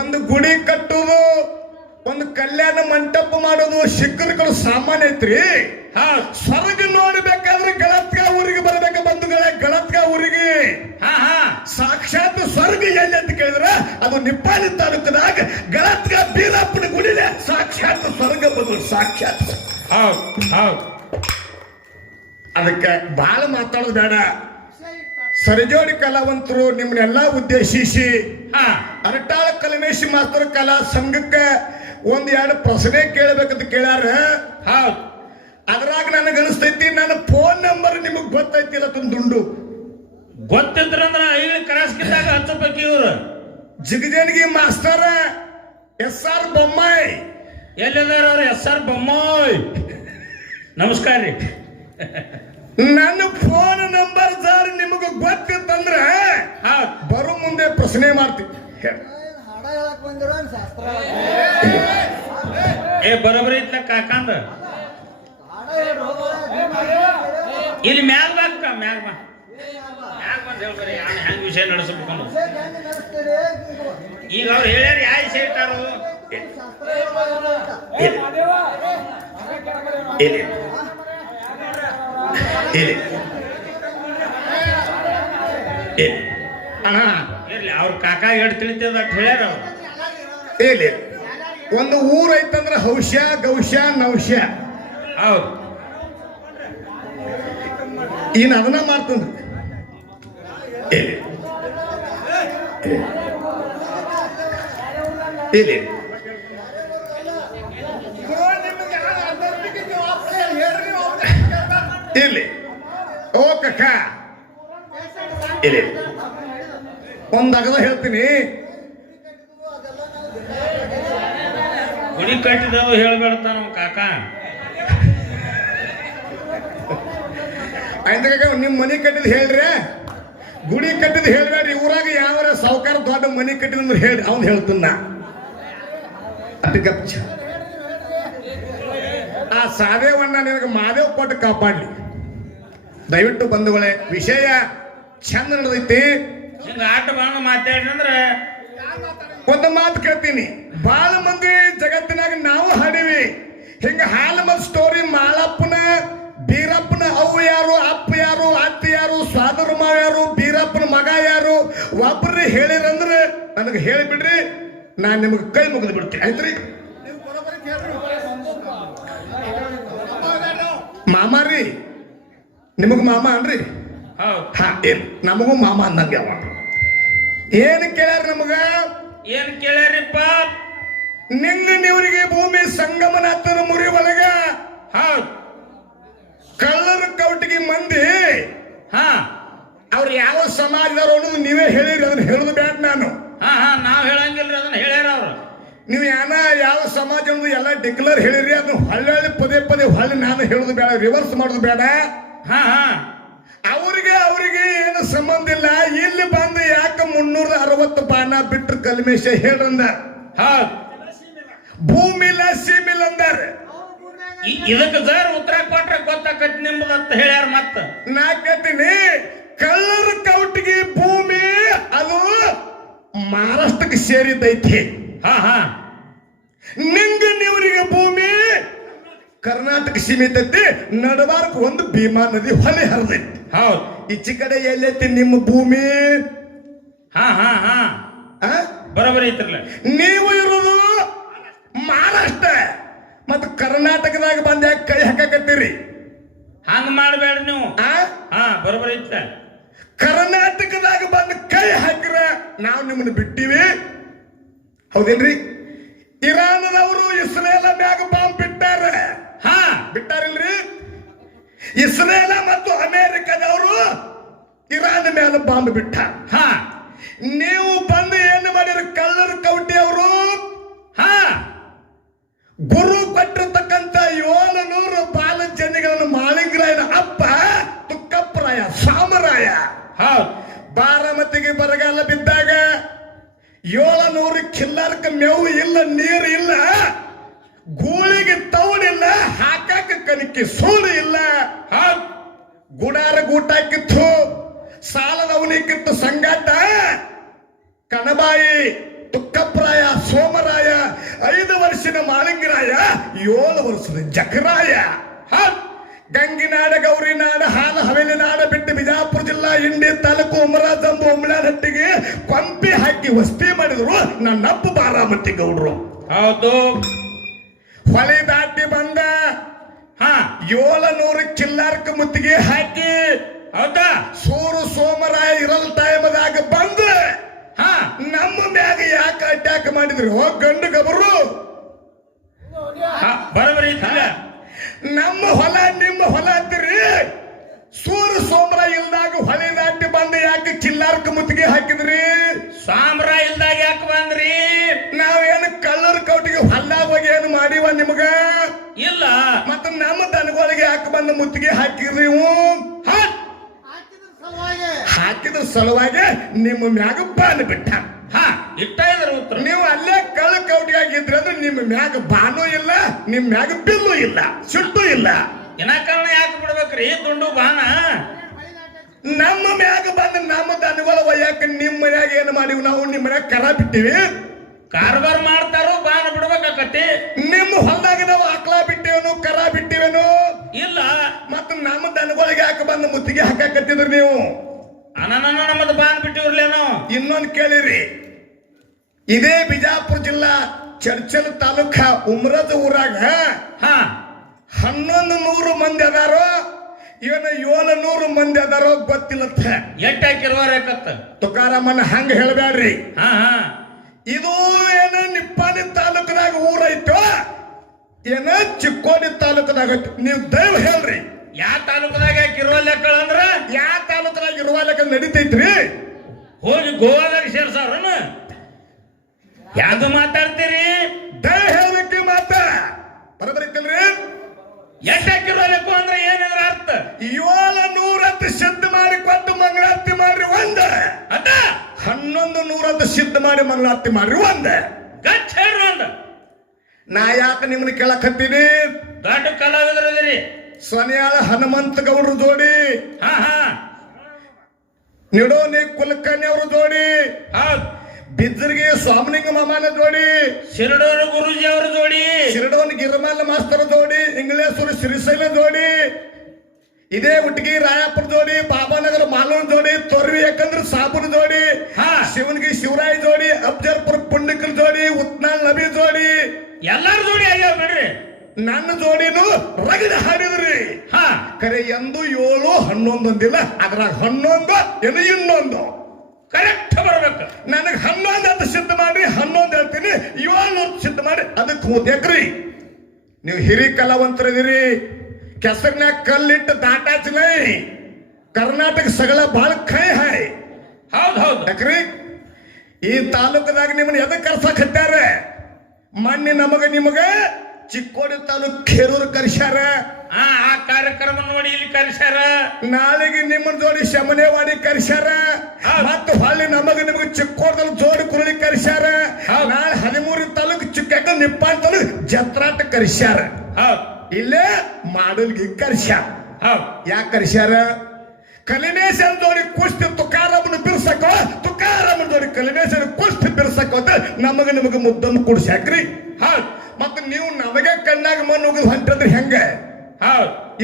ಒಂದು ಗುಡಿ ಕಟ್ಟುವುದು, ಒಂದು ಕಲ್ಯಾಣ ಮಂಟಪ ಮಾಡೋದು ಶಿಖರಗಳು ಸಾಮಾನ್ಯ ಐತ್ರಿ. ಸ್ವರ್ಗ ನೋಡ್ಬೇಕಾದ್ರೆ ಗಳತ್ಗ ಊರಿಗೆ ಬರ್ಬೇಕ ಬಂಧುಗಳೇ. ಗಳತ್ಗ ಊರಿಗೆ ಸಾಕ್ಷಾತ್ ಸ್ವರ್ಗ ಎಲ್ಲಿ ಅಂತ ಕೇಳಿದ್ರೆ ಅದು ನಿಪ್ಪಾಣಿ ತಾಲೂಕಿನಾಗ ಗಳತ್ಗ ಬೀರಪ್ಪನ ಗುಡಿಲೆ ಸಾಕ್ಷಾತ್ ಸ್ವರ್ಗ ಬಂದು ಸಾಕ್ಷಾತ್. ಅದಕ್ಕೆ ಬಹಳ ಮಾತಾಡೋದು ಬೇಡ. ಸರಿಜೋಡಿ ಕಲಾವಂತರು ನಿಮ್ಮನ್ನೆಲ್ಲಾ ಉದ್ದೇಶಿಸಿ ಅರಟಾಳ ಕಲಮೇಶಿ ಮಾಸ್ತರ್ ಕಲಾ ಸಂಘಕ್ಕೆ 1-2 ಪ್ರಶ್ನೆ ಕೇಳಬೇಕಂತ ಕೇಳ್ಯಾರ. ಅದ್ರಾಗ ನನಗೆ ಅನಿಸ್ತೈತಿ ನನ್ನ ಫೋನ್ ನಂಬರ್ ನಿಮಗ್ ಗೊತ್ತೈತಿಲ್ಲ ದುಂಡು ಗೊತ್ತಿದ್ರಂದ್ರ ಇಲ್ಲಿ ಕನಸ್ಕಿದ್ದಾಗ ಹಚ್ಚಬೇಕು. ಇವ್ರು ಜಿಗಜೇನಿಗೆ ಮಾಸ್ಟರ್ SR ಬೊಮ್ಮಾಯಿ ಎಲ್ಲಿದಾರ ಅವ್ರು? SR ಬೊಮ್ಮಾಯಿ ನಮಸ್ಕಾರ ರೀ. ನನ್ನ ಫೋನ್ ನಂಬರ್ ಸರ್ ನಿಮಗೆ ಗೊತ್ತಿತ್ತಂದ್ರ ಬರೋ ಮುಂದೆ ಪ್ರಶ್ನೆ ಮಾಡ್ತೀನಿ. ಬರೋಬರಿ ಇತ್ತ ಕಾಕಂದ ಇಲ್ಲಿ ಮ್ಯಾಗ ಬಂದ್ ಹೇಳ್ಬರಿ ಹೆಂಗ್ ವಿಷಯ ನಡೆಸಬೇಕು. ಈಗ ಅವ್ರು ಹೇಳ್ಯಾರ ಯಾವ ವಿಷಯ ಇಟ್ಟಾರು? ಇಲ್ಲಿ ಇಲ್ಲಿ ಅಣ್ಣ ಇರ್ಲಿ ಅವ್ರ ಕಾಕ ಎಷ್ಟು ತಿಳಿತದ ಅಂತ ಹೇಳ್ಯಾರ ಅವ್ರು. ಇಲ್ಲಿ ಒಂದು ಊರು ಐತಂದ್ರೆ ಹೌಶ್ಯ ಗೌಶ್ಯ ನೌಶ್ಯ ಹೌದು. ಇನ್ನು ಅದನ್ನ ಮಾಡ್ತಂದ್ರಿ ಇಲ್ಲಿ ಇಲ್ಲಿ ಇಲ್ಲಿ ಓ ಕಕ್ಕ ಇಲ್ಲಿ ಒಂದು ಅಗದ ಹೇಳ್ತೀನಿ. ಗುಡಿ ಕಟ್ಟಿದವು ಹೇಳ್ಬೇಡ್ತ ನಮ್ಮ ಕಾಕ. ಆಯ್ತು ನಿಮ್ಮ ಮನೆ ಕಟ್ಟಿದ್ ಹೇಳ್ರಿ, ಗುಡಿ ಕಟ್ಟಿದ್ ಹೇಳ್ಬೇಡ್ರಿ. ಊರಾಗ ಯಾವ ಸಾವುಕಾರ ದೊಡ್ಡ ಮನೆ ಕಟ್ಟಿದಂದ್ರೆ ಹೇಳ್ರಿ, ಅವ್ನು ಹೇಳ್ತನ್ನ. ಆ ಸಾದೇವಣ್ಣ ನಿನಗೆ ಮಾದೇವ್ ಕೊಟ್ಟು ಕಾಪಾಡ್ಲಿ. ದಯವಿಟ್ಟು ಬಂಧುಗಳೇ, ವಿಷಯ ಚಂದ ನಡೆದೈತಿ. ಹಿಂಗ ಆಟ ಬಾಣ ಮಾತಾಡ್ರಿ ಅಂದ್ರೆ ಒಂದು ಮಾತು ಕೇಳ್ತೀನಿ. ಬಾಳ ಮಂದಿ ಜಗತ್ತಿನಾಗ ನಾವು ಹಾಡಿವಿ ಹಿಂಗ ಹಾಲು ಮತ್ ಸ್ಟೋರಿ. ಮಾಳಪ್ಪನ ಬೀರಪ್ಪನ ಅವ್ವ ಯಾರು, ಅಪ್ಪ ಯಾರು, ಅತ್ತೆ ಯಾರು, ಸ್ವಾದರ ಮಾವ ಯಾರು, ಬೀರಪ್ಪನ ಮಗ ಯಾರು ಒಬ್ಬರು ಹೇಳಿರಂದ್ರೆ ನನಗೆ ಹೇಳಿಬಿಡ್ರಿ, ನಾನ್ ನಿಮಗೆ ಕೈ ಮುಗಿದು ಬಿಡ್ತೀನಿ. ಆಯ್ತ್ರಿ ಮಾಮಾರಿ, ನಿಮಗ್ ಮಾಮ ಅನ್ರಿ? ಹಾ, ಏನ್ ನಮಗೂ ಮಾಮ ಅಂದಂಗೆ ಅವ. ಏನ್ ಕೇಳ್ಯಾರ ನಮಗ? ಏನ್ ಕೇಳ್ಯಾರಿಪ್ಪ? ನಿಂಗ ನೀವರಿಗೆ ಭೂಮಿ ಸಂಗಮನಾಥನ ಮುರಿ ಒಳಗ ಹೌದ್ ಕಳ್ಳರ ಕವಟಿಗೆ ಮಂದಿ ಹಾ ಅವ್ರು ಯಾವ ಸಮಾಜದವ್ರು ಅನ್ನೋದು ನೀವೇ ಹೇಳಿರಿ, ಅದನ್ನ ಹೇಳುದು ಬೇಡ ನಾನು. ಹಾ ಹಾ ನಾವ್ ಹೇಳಂಗಿಲ್ರಿ, ಅದನ್ನ ಹೇಳ್ಯಾರ ಅವ್ರು. ನೀವು ಯಾವ ಸಮಾಜ ಅನ್ನೋದು ಎಲ್ಲ ಡಿಕ್ಲರ್ ಹೇಳಿರಿ, ಅದನ್ನ ಹೊಳ್ಳಿ ಪದೇ ಪದೇ ಹೊಳ್ಳಿ ನಾನು ಹೇಳುದು ಬೇಡ, ರಿವರ್ಸ್ ಮಾಡುದು ಬೇಡ. ಹಾ ಹಾ ಅವ್ರಿಗೆ ಏನು ಸಂಬಂಧ ಇಲ್ಲ. ಇಲ್ಲಿ ಬಂದು ಯಾಕೆ 360 ಬಾಣ ಬಿಟ್ರು ಕಲ್ಮೇಶ ಹೇಳ್ರಂದ. ಹೌದ್ ಭೂಮಿ ಇಲ್ಲ ಸೀಮಿಲ್ಲ ಅಂದಾರ. ಇದಕ್ಕೆ ಸರ್ ಉತ್ತರ ಕೊಟ್ರೆ ಗೊತ್ತಾಕತಿ ನಿಮ್ದು ಅಂತ ಹೇಳ್ಯಾರ. ಮತ್ತ ನಾ ಕೇಳ್ತೀನಿ, ಕಳ್ಳರ ಕೌಟಿಗೆ ಭೂಮಿ ಅದು ಮಹಾರಾಷ್ಟ್ರಕ್ಕೆ ಸೇರಿದ್ದೈತಿ. ಹಾ ಹಾ ನಿಂಗ ನೀವರಿಗೆ ಭೂಮಿ ಕರ್ನಾಟಕ ಸೀಮಿತ ಐತಿ. ನಡಬಾರ್ಕ ಒಂದು ಭೀಮಾ ನದಿ ಹೊಲೆ ಹರಿದೈತಿ. ಹೌದ್ ಈಚೆ ಕಡೆ ಎಲ್ಲೈತಿ ನಿಮ್ಮ ಭೂಮಿ? ಹಾ ಹಾ ಹಾ ಬರೋಬರಿ ಐತ್ರಲ್ಲ. ನೀವು ಇರೋದು ಮಹಾರಾಷ್ಟ್ರ ಮತ್ತು ಕರ್ನಾಟಕದಾಗ ಬಂದ ಕೈ ಹಾಕಕತ್ತೀರಿ. ಹಂಗ ಮಾಡ್ಬೇಡ್ರಿ ನೀವು. ಹಾ ಬರೋಬರಿ ಐತ್ರ. ಕರ್ನಾಟಕದಾಗ ಬಂದು ಕೈ ಹಾಕಿರ ನಾವು ನಿಮ್ಮನ್ನು ಬಿಟ್ಟಿವಿ, ಹೌದೇನ್ರಿ? ಇರಾನದವರು ಇಸ್ರೇಲ ಮ್ಯಾಗ ಬಾಂಬ್ ಬಿಟ್ಟಾರ. ಹಾ ಬಿಟ್ಟಾರಿಲ್ರಿ? ಇಸ್ರೇಲ ಮತ್ತು ಅಮೆರಿಕದವರು ಇರಾನ್ ಮೇಲೆ ಬಾಂಬ್ ಬಿಟ್ಟ. ಹಾ ನೀವು ಬಂದು ಏನು ಮಾಡಿರಿ? ಕಳ್ಳರ ಕೌಟಿ ಅವರು ಹಾ ಗುರು ಕೊಟ್ಟಿರ್ತಕ್ಕಂಥ 700 ಬಾಲಜನಿಗಳನ್ನು ಮಾಳಿಂಗರಾಯನ ಅಪ್ಪ ತುಕ್ಕಪ್ಪರಾಯ ಸಾಮರಾಯ ಹೌದ್ ಬಾರಾಮತಿಗೆ ಬರಗಾಲ ಬಿದ್ದಾಗ 700 ಕಿಲ್ಲರ್ಕ ಮೇವು ಇಲ್ಲ, ನೀರು ಇಲ್ಲ, ಗೂಳಿಗೆ ತೌಡಿಲ್ಲ, ಹಾಕಾಕ ಕನಿಕೆ ಸೋಳು ಇಲ್ಲ. ಗುಡಾರ ಗೂಟಾಕಿತ್ತು, ಸಾಲದವನಿಕ್ಕಿತ್ತು ಸಂಗಾಟ. ಕಣಬಾಯಿ ತುಕ್ಕಪ್ಪರಾಯ ಸೋಮರಾಯ 5 ವರ್ಷದ ಮಾಳಿಂಗರಾಯ, 7 ವರ್ಷದ ಜಕರಾಯ. ಗಂಗಿನಾಡ, ಗೌರಿನಾಡ, ಹಾಲ ಹವೇಲಿನಾಡ ಬಿಟ್ಟು ಬಿಜಾಪುರ ಜಿಲ್ಲಾ ಇಂಡಿ ತಾಲೂಕು ಉಮರಾಜಂಬು ಉಮ್ಲಾನಹಟ್ಟಿಗೆ ಕೊಂಪಿ ಹಾಕಿ ವಸ್ತಿ ಮಾಡಿದ್ರು ನನ್ನಪ್ಪ ಬಾರಾಮತಿ ಗೌಡ್ರು. ಹೌದು ಹೊಳೆ ದಾಟಿ ಬಂದ 700 ಕಿಲ್ಲಾರ್ಕ ಮುತ್ತಿಗೆ ಹಾಕಿ ಹೌದಾ ಸೂರು ಸೋಮರಾಯ ಇರಲ್ ಟೈಮದಾಗ ಬಂದ ನಮ್ಮ ಮ್ಯಾಗ ಯಾಕೆ ಅಟ್ಯಾಕ್ ಮಾಡಿದ್ರು? ಗಂಡು ಗಬರು ಬರೋಬರಿ ನಮ್ಮ ಹೊಲ ನಿಮ್ಮ ಹೊಲ ಅಂತೀರಿ. ಸೂರು ಸೋಮರಾಯ ಇಲ್ದಾಗ ಹೊಳೆ ದಾಟಿ ಬಂದ ಯಾಕೆ ಕಿಲ್ಲಾರ್ಕ ಮುತ್ತಿಗೆ ಹಾಕಿದ್ರಿ? ಸಾಮ್ರ ಇಲ್ದಾಗ ಯಾಕೆ ಬಂದ್ರಿ? ನಾವೇನು ಕಳ್ಳರ ಕೌಟಿಗೆ ಹೊಲ್ದಾಗ ಏನು ಮಾಡಿವ ನಿಮಗ? ಇಲ್ಲ. ಮತ್ತ ನಮ್ಮ ದನಗಳಿಗೆ ಯಾಕೆ ಬಂದ ಮುತ್ತಿಗೆ ಹಾಕಿದ್ರಿ? ಹಾಕಿದ್ರ ಸಲುವಾಗಿ ನಿಮ್ಮ ಮ್ಯಾಗ ಬಾನು ಬಿಟ್ಟ. ಇಟ್ಟ ಇದ್ರ ಉತ್ತರ. ನೀವು ಅಲ್ಲೇ ಕಳ್ಳ ಕೌಟಿಯಾಗಿದ್ರಿ ಅಂದ್ರೆ ನಿಮ್ಮ ಮ್ಯಾಗ ಬಾನು ಇಲ್ಲ, ನಿಮ್ಮ ಮ್ಯಾಗ ಬಿಲ್ಲು ಇಲ್ಲ, ಸುಟ್ಟು ಇಲ್ಲ. ವಿನಾಕಾರಣ ಯಾಕೆ ಬಿಡ್ಬೇಕ್ರಿ ದುಂಡು ಬಾನ? ನಮ್ಮ ಮ್ಯಾಗ ಬಂದ ನಮ್ಮ ದನಗಳ ಒಯ್ಯಾಕ ನಿಮ್ಮ ಮನ್ಯಾಗ ಏನು ಮಾಡಿವಿ? ನಾವು ನಿಮ್ಮ ಮನ್ಯಾಗ ಕರ ಬಿಟ್ಟಿವಿ. ಕಾರ್ಬಾರ್ ಮಾಡ್ತಾರೋ ಬಾನ ಬಿಡ್ಬೇಕಾಕತಿ. ನಿಮ್ಮ ಹೊಲದಾಗ ನಾವು ಆಕಳ ಬಿಟ್ಟಿವೇನು, ಕರ ಬಿಟ್ಟಿವೇನು? ತಂದು ಮುತ್ತಿಗೆ ಹಾಕಾಕತ್ತಿದ್ರಿ ನೀವು. ನಮ್ಮದು ಬಾನ್ ಬಿಟ್ಟಿರ್ಲೇನೋ. ಇನ್ನೊಂದು ಕೇಳಿರಿ, ಇದೇ ಬಿಜಾಪುರ ಜಿಲ್ಲಾ ಚರ್ಚಲ್ ತಾಲೂಕ ಉಮ್ರದ ಊರಾಗ 1100 ಮಂದಿ ಅದಾರೋ ಏನು 700 ಮಂದಿ ಅದಾರೋ ಗೊತ್ತಿಲ್ಲತ್ತ. ಎಷ್ಟ್ ಹಾಕಿರುವಾರಕತ್ತ ತುಕಾರಾಮನ ಹಂಗ ಹೇಳ್ಬ್ಯಾಡ್ರಿ. ಹಾ ಹಾ ಇದು ಏನ ನಿಪ್ಪಾಣಿ ತಾಲೂಕದಾಗ ಊರೈತೋ ಏನ ಚಿಕ್ಕೋಡಿ ತಾಲೂಕದಾಗ ನೀವು ದಯವ್ ಹೇಳ್ರಿ. ಯಾವ ತಾಲೂಕದಾಗ ಕಿರುವಲ್ಲೆಕ್ಕಳ ಅಂದ್ರ ಯಾವ ತಾಲೂಕದಾಗ ಇರುವಾಲೆಕ್ಕ ನಡೀತೈತ್ರಿ? ಹೋಗಿ ಗೋವಾದಾಗ ಸೇರ್ಸಾವ್ರನ. ಯಾವ್ದು ಮಾತಾಡ್ತೀರಿ? ದಯ ಹೇಳ್ಬೇಕ್ರಿ ಮಾತ ಬರಬರಿತ್ತಲ್ರಿ. ಎಷ್ಟ್ ಹಾಕಿರುವಲ್ಲೆಕ್ಕು ಅಂದ್ರೆ ಏನಿದ್ರ ಅರ್ಥ? 700 ಸಿದ್ಧ ಮಾಡಿ ಕೊಟ್ಟು ಮಂಗಳಾರತಿ ಮಾಡ್ರಿ ಒಂದ. ಅದ 1100 ಸಿದ್ಧ ಮಾಡಿ ಮಂಗಳಾರತಿ ಮಾಡ್ರಿ ಒಂದ. ಗಚ್ಚ ಹೇಳ್ರಿ ಒಂದ. ನಾ ಯಾಕೆ ನಿಮ್ಮನ್ನ ಕೇಳಕತ್ತೀನಿ? ದೊಡ್ಡ ಕಲಾವಿದ್ರದಿರಿ. ಸೊನ್ಯಾಳ ಹನುಮಂತ ಗೌಡ್ರ ಜೋಡಿ, ಹಾ ಹಾ ನಿಡೋನಿ ಕುಲಕರ್ಣಿ ಅವ್ರ ಜೋಡಿ, ಹೌದ್. ಬಿದ್ದರ್ಗಿ ಸ್ವಾಮಿಲಿಂಗ ಮಾಮನ ಜೋಡಿ, ಶಿರಡೂರು ಗುರುಜಿ ಅವ್ರ ಜೋಡಿ, ಶಿರಡೋನ್ ಗಿರಿಮಲ್ಲ ಮಾಸ್ತರ ಜೋಡಿ, ಇಂಗ್ಲೇಶ್ವರ ಶ್ರೀಶೈಲ ಜೋಡಿ, ಇದೇ ಉಟ್ಗಿ ರಾಯಪುರ ಜೋಡಿ, ಬಾಬಾನಗರ ಮಾಲೂನ್ ಜೋಡಿ, ತೊರ್ವಿ ಯಾಕಂದ್ರೆ ಸಾಬುನ್ ಜೋಡಿ, ಶಿವನ್ಗಿ ಶಿವರಾಯ ಜೋಡಿ, ಅಫ್ಜಲ್ಪುರ ಪುಂಡಿಕಲ್ ಜೋಡಿ, ಉತ್ನಾಳ್ ನಬಿ ಜೋಡಿ, ಎಲ್ಲಾರ ಜೋಡಿ ಆಗ್ಯಾವ ಬಿಡ್ರಿ. ನನ್ನ ಜೋಡಿನು ರಗಡ ಹಾಡಿದ್ರಿ. ಕರೆ ಎಂದು 7 11 ಅಂದಿಲ್ಲ, ಅದ್ರಾಗ 11 ಏನು ಇನ್ನೊಂದು ಕರೆಕ್ಟ್ ಬರ್ಬೇಕು. ನನಗೆ 11 ಅಂತ ಸಿದ್ಧ ಮಾಡಿ 11 ಹೇಳ್ತೀನಿ, 700 ಸಿದ್ಧ ಮಾಡಿ ಅದಕ್ಕೆ ಹೋದ್ಯಾಕ್ರಿ. ನೀವು ಹಿರಿ ಕಲಾವಂತರಿದಿರಿ. ಕೆಸರ್ನ್ಯಾಗ ಕಲ್ಲಿಟ್ಟು ದಾಟಾಚಲೈ ಕರ್ನಾಟಕ ಸಗಳ ಬಾಳ ಕೈ ಹಾಯ್. ಹೌದ್ ಹೌದು ಯಾಕ್ರಿ ಈ ತಾಲೂಕದಾಗ ನಿಮ್ಮನ್ನ ಎದಕ್ಕೆ ಕರ್ಸಕ್ ಹತ್ತಾರ? ಮೊನ್ನೆ ನಿಮಗ ಚಿಕ್ಕೋಡಿ ತಾಲೂಕ್ ಖೇರೂರ್ ಕರ್ಸ್ಯಾರ. ಆ ಕಾರ್ಯಕ್ರಮ ನೋಡಿ ಇಲ್ಲಿ ಕರ್ಸ್ಯಾರ. ನಾಳೆಗೆ ನಿಮ್ಮ ಜೋಡಿ ಶಮನೇವಾಡಿ ಕರ್ಸ್ಯಾರ. ಮತ್ತು ಹೊಳ್ಳಿ ನಿಮಗೆ ಚಿಕ್ಕೋಡದಲ್ಲಿ ಜೋಡಿ ಕುರುಳಿ ಕರ್ಸ್ಯಾರ. ನಾಳೆ 13 ತಾಲೂಕ್ ಚಿಕ್ಕ ನಿಪ್ಪಾಣಿ ತಾಲೂಕ್ ಜತ್ರಾಟ ಕರ್ಸ್ಯಾರ. ಇಲ್ಲೇ ಮಾಡಲ್ಗಿ ಕರ್ಸ್ಯಾರ. ಯಾಕೆ ಕರ್ಸ್ಯಾರ? ಕಲಿನೇಶನ್ ಜೋಡಿ ಕುಸ್ತಿ ತುಕಾರಾಮನ ಬಿರ್ಸಕೋ, ತುಕಾರಾಮನ ಜೋಡಿ ಕಲಿನೇಶನ್ ಕುಸ್ತಿ ಬಿರ್ಸಕೋ ಅಂತ ನಿಮಗೆ ಮುದ್ದನ್ನು ಕುಡ್ಸ್ಯಾಕ್ರಿ. ಮತ್ತೆ ನೀವು ನಮಗೆ ಕಣ್ಣಾಗ ಮಣ್ಣು ಹೋಗಿದ್ ಹೊಂಟದ್ರಿ ಹೆಂಗ?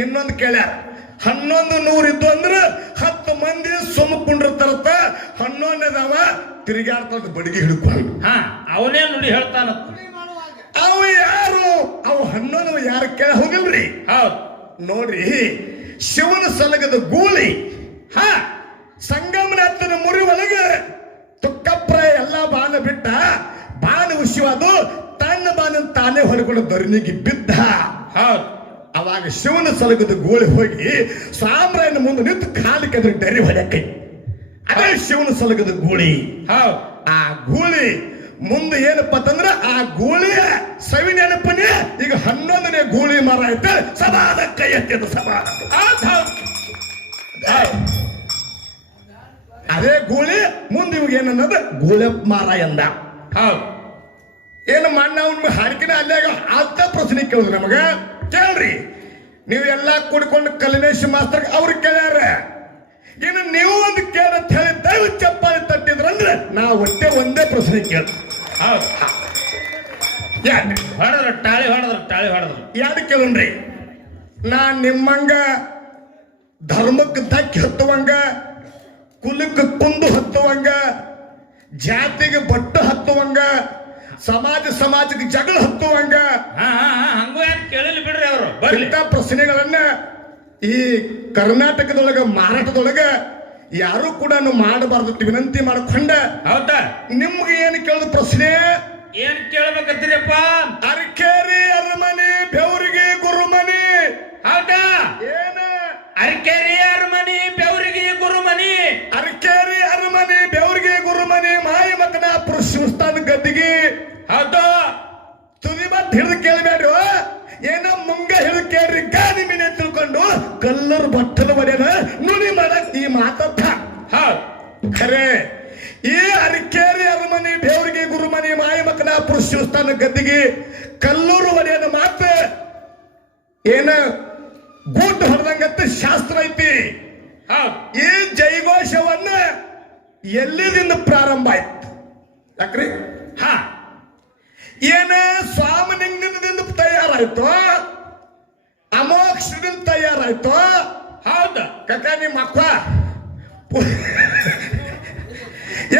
ಇನ್ನೊಂದು ಕೇಳ್ಯಾರ, 1100 ಇದ್ದು ಅಂದ್ರ 10 ಮಂದಿ ಸುಮ್ಮಕೊಂಡಿರ್ತಾರತ್ತ, 11 ತಿರುಗಾಡ್ತದ ಬಡಿಗೆ ಹಿಡ್ಕೊಂಡು. ಅವನೇ ನುಡಿ ಹೇಳ್ತಾನ. ಅವು ಯಾರು? ಅವು 11 ಯಾರು ಕೇಳ ಹೋಗಿಲ್ರಿ. ನೋಡ್ರಿ, ಶಿವನ ಸಲಗದ ಗೂಳಿ ಸಂಗಮನಾಥನ ಮುರಿ ಒಳಗೆ ತುಕ್ಕಪ್ರ ಎಲ್ಲಾ ಬಾಣ ಬಿಟ್ಟ, ಬಾಣ ಉಸಿವಾದು ತನ್ನ ಬಾಣ ತಾನೇ ಹೊಡ್ಕೊಂಡು ದೊರನಿಗೆ ಬಿದ್ದ. ಅವಾಗ ಶಿವನ ಸಲಗದ ಗೋಳಿ ಹೋಗಿ ಸಾಮ್ರಾಯನ ಮುಂದೆ ನಿಂತು ಕಾಲು ಕೆದ್ರ ಡರಿ ಹೊಡ್ಯಾಕೈ. ಅದೇ ಶಿವನ ಸಲಗದ ಗೂಳಿ. ಆ ಗೂಳಿ ಮುಂದೆ ಏನಪ್ಪ ಅಂತಂದ್ರ ಆ ಗೂಳಿಯ ಸವಿ ನೆನಪನೇ ಈಗ 11ನೇ ಗೂಳಿ ಮರ ಐತೆ. ಸಮಾದ ಕೈ ಎತ್ತಿದ ಸಮಾದ ಅದೇ ಗೂಳಿ ಮುಂದೆ ಇವಾಗ ಏನನ್ನದ ಗೂಳೆಪ್ಪ ಮಾರ ಎಂದ. ಏನು ಮಣ್ಣ ಅವ್ನ ಹಾಡಿಕಿನ ಅಲ್ಲೇ ಅಂತ ಪ್ರಶ್ನೆ ಕೇಳಿದ್ರು ನಮಗ. ಕೇಳ್ರಿ, ನೀವು ಎಲ್ಲಾ ಕೂಡ್ಕೊಂಡು ಕಲಿನೇಶ್ ಮಾಸ್ತರ್ ಅವ್ರಿಗೆ ಕೇಳ್ಯಾರ. ಇನ್ನು ನೀವು ಒಂದು ಕೇಳತ್ ಹೇಳಿ ದಯವು ಚಪ್ಪಾಳಿ ತಟ್ಟಿದ್ರಂದ್ರೆ ನಾ ಒಂದೇ ಪ್ರಶ್ನೆ ಕೇಳ. ಟಾಳಿ ಹೊಡೆದ್ರು ಯಾರು ಕೇಳನ್ರಿ? ನಾ ನಿಮ್ಮಂಗ ಧರ್ಮಕ್ಕೆ ಧಕ್ಕೆ ಹತ್ತುವಂಗ, ಕುಲಕ್ಕೆ ಕುಂದು ಹತ್ತುವಂಗ, ಜಾತಿಗೆ ಬಟ್ಟು ಹತ್ತುವಂಗ, ಸಮಾಜಕ್ಕೆ ಜಗಳ ಹತ್ತುವಂಗ ಹಂಗೂ ಯಾರು ಕೇಳಲಿ ಬಿಡ್ರಿ. ಅವರು ಇಂಥ ಪ್ರಶ್ನೆಗಳನ್ನ ಈ ಕರ್ನಾಟಕದೊಳಗ ಮಾರಾಟದೊಳಗ ಯಾರು ಕೂಡ ಮಾಡಬಾರ್ದು ವಿನಂತಿ ಮಾಡ್ಕೊಂಡ. ಹೌದಾ? ನಿಮ್ಗೆ ಏನು ಕೇಳಿದ ಪ್ರಶ್ನೆ? ಏನ್ ಕೇಳಬೇಕಂತೀರಪ್ಪ? ಅರಕೇರಿ ಅರಮನೆ ಬೆವರಿಗೆ ಗುರುಮನಿ. ಹೌದಾ? ಏನ ಅರಕೇರಿ ಅರಮನೆ ಬೆವರಿಗೆ ಗುರುಮನಿ. ಅರಕೇರಿ ಅರಮನೆ ಬೆವರಿಗೆ ಗುರುಮನಿ ಮಾಯಿ ಮಕನ ಪುರುಷ ಗದ್ದಿಗೆ. ಹೌದಾ? ತುದಿ ಮತ್ ಹಿಡಿದು ಕೇಳಬೇಡ್ರಿ. ಏನೋ ಮುಂಗ ಹಿಡಿದು ಕೇಳ್ರಿ. ಗಾದಿ ಮೀನೆ ತಿಳ್ಕೊಂಡು ಕಲ್ಲರು ಬಟ್ಟಲು ಬಡಿಯನ ನುಡಿ ಮಾಡಕ್ ಈ ಮಾತಪ್ಪ. ಖರೆ ಈ ಅರಕೇರಿ ಅರಮನೆ ಬೇವರಿಗೆ ಗುರುಮನಿ ಮಾಯಿ ಮಕನ ಪುರುಷ ಗದ್ದಿಗೆ ಕಲ್ಲೂರು ಒಡೆಯನ ಮಾತು ಏನ ಗೂಟು ಹೊಡೆದಂಗತ್ತ ಶಾಸ್ತ್ರ ಐತಿ. ಈ ಜೈಘೋಷವನ್ನ ಎಲ್ಲಿದಿಂದ ಪ್ರಾರಂಭ ಆಯ್ತು? ಯಾಕ್ರಿ? ಏನ ಸ್ವಾಮಿಲಿಂಗದಿಂದ ತಯಾರಾಯ್ತು, ಅಮೋಕ್ಷದಿಂದ ತಯಾರಾಯ್ತು. ಹೌದ? ಕಕ್ಕ ನಿಮ್ಮ ಅಕ್ಕ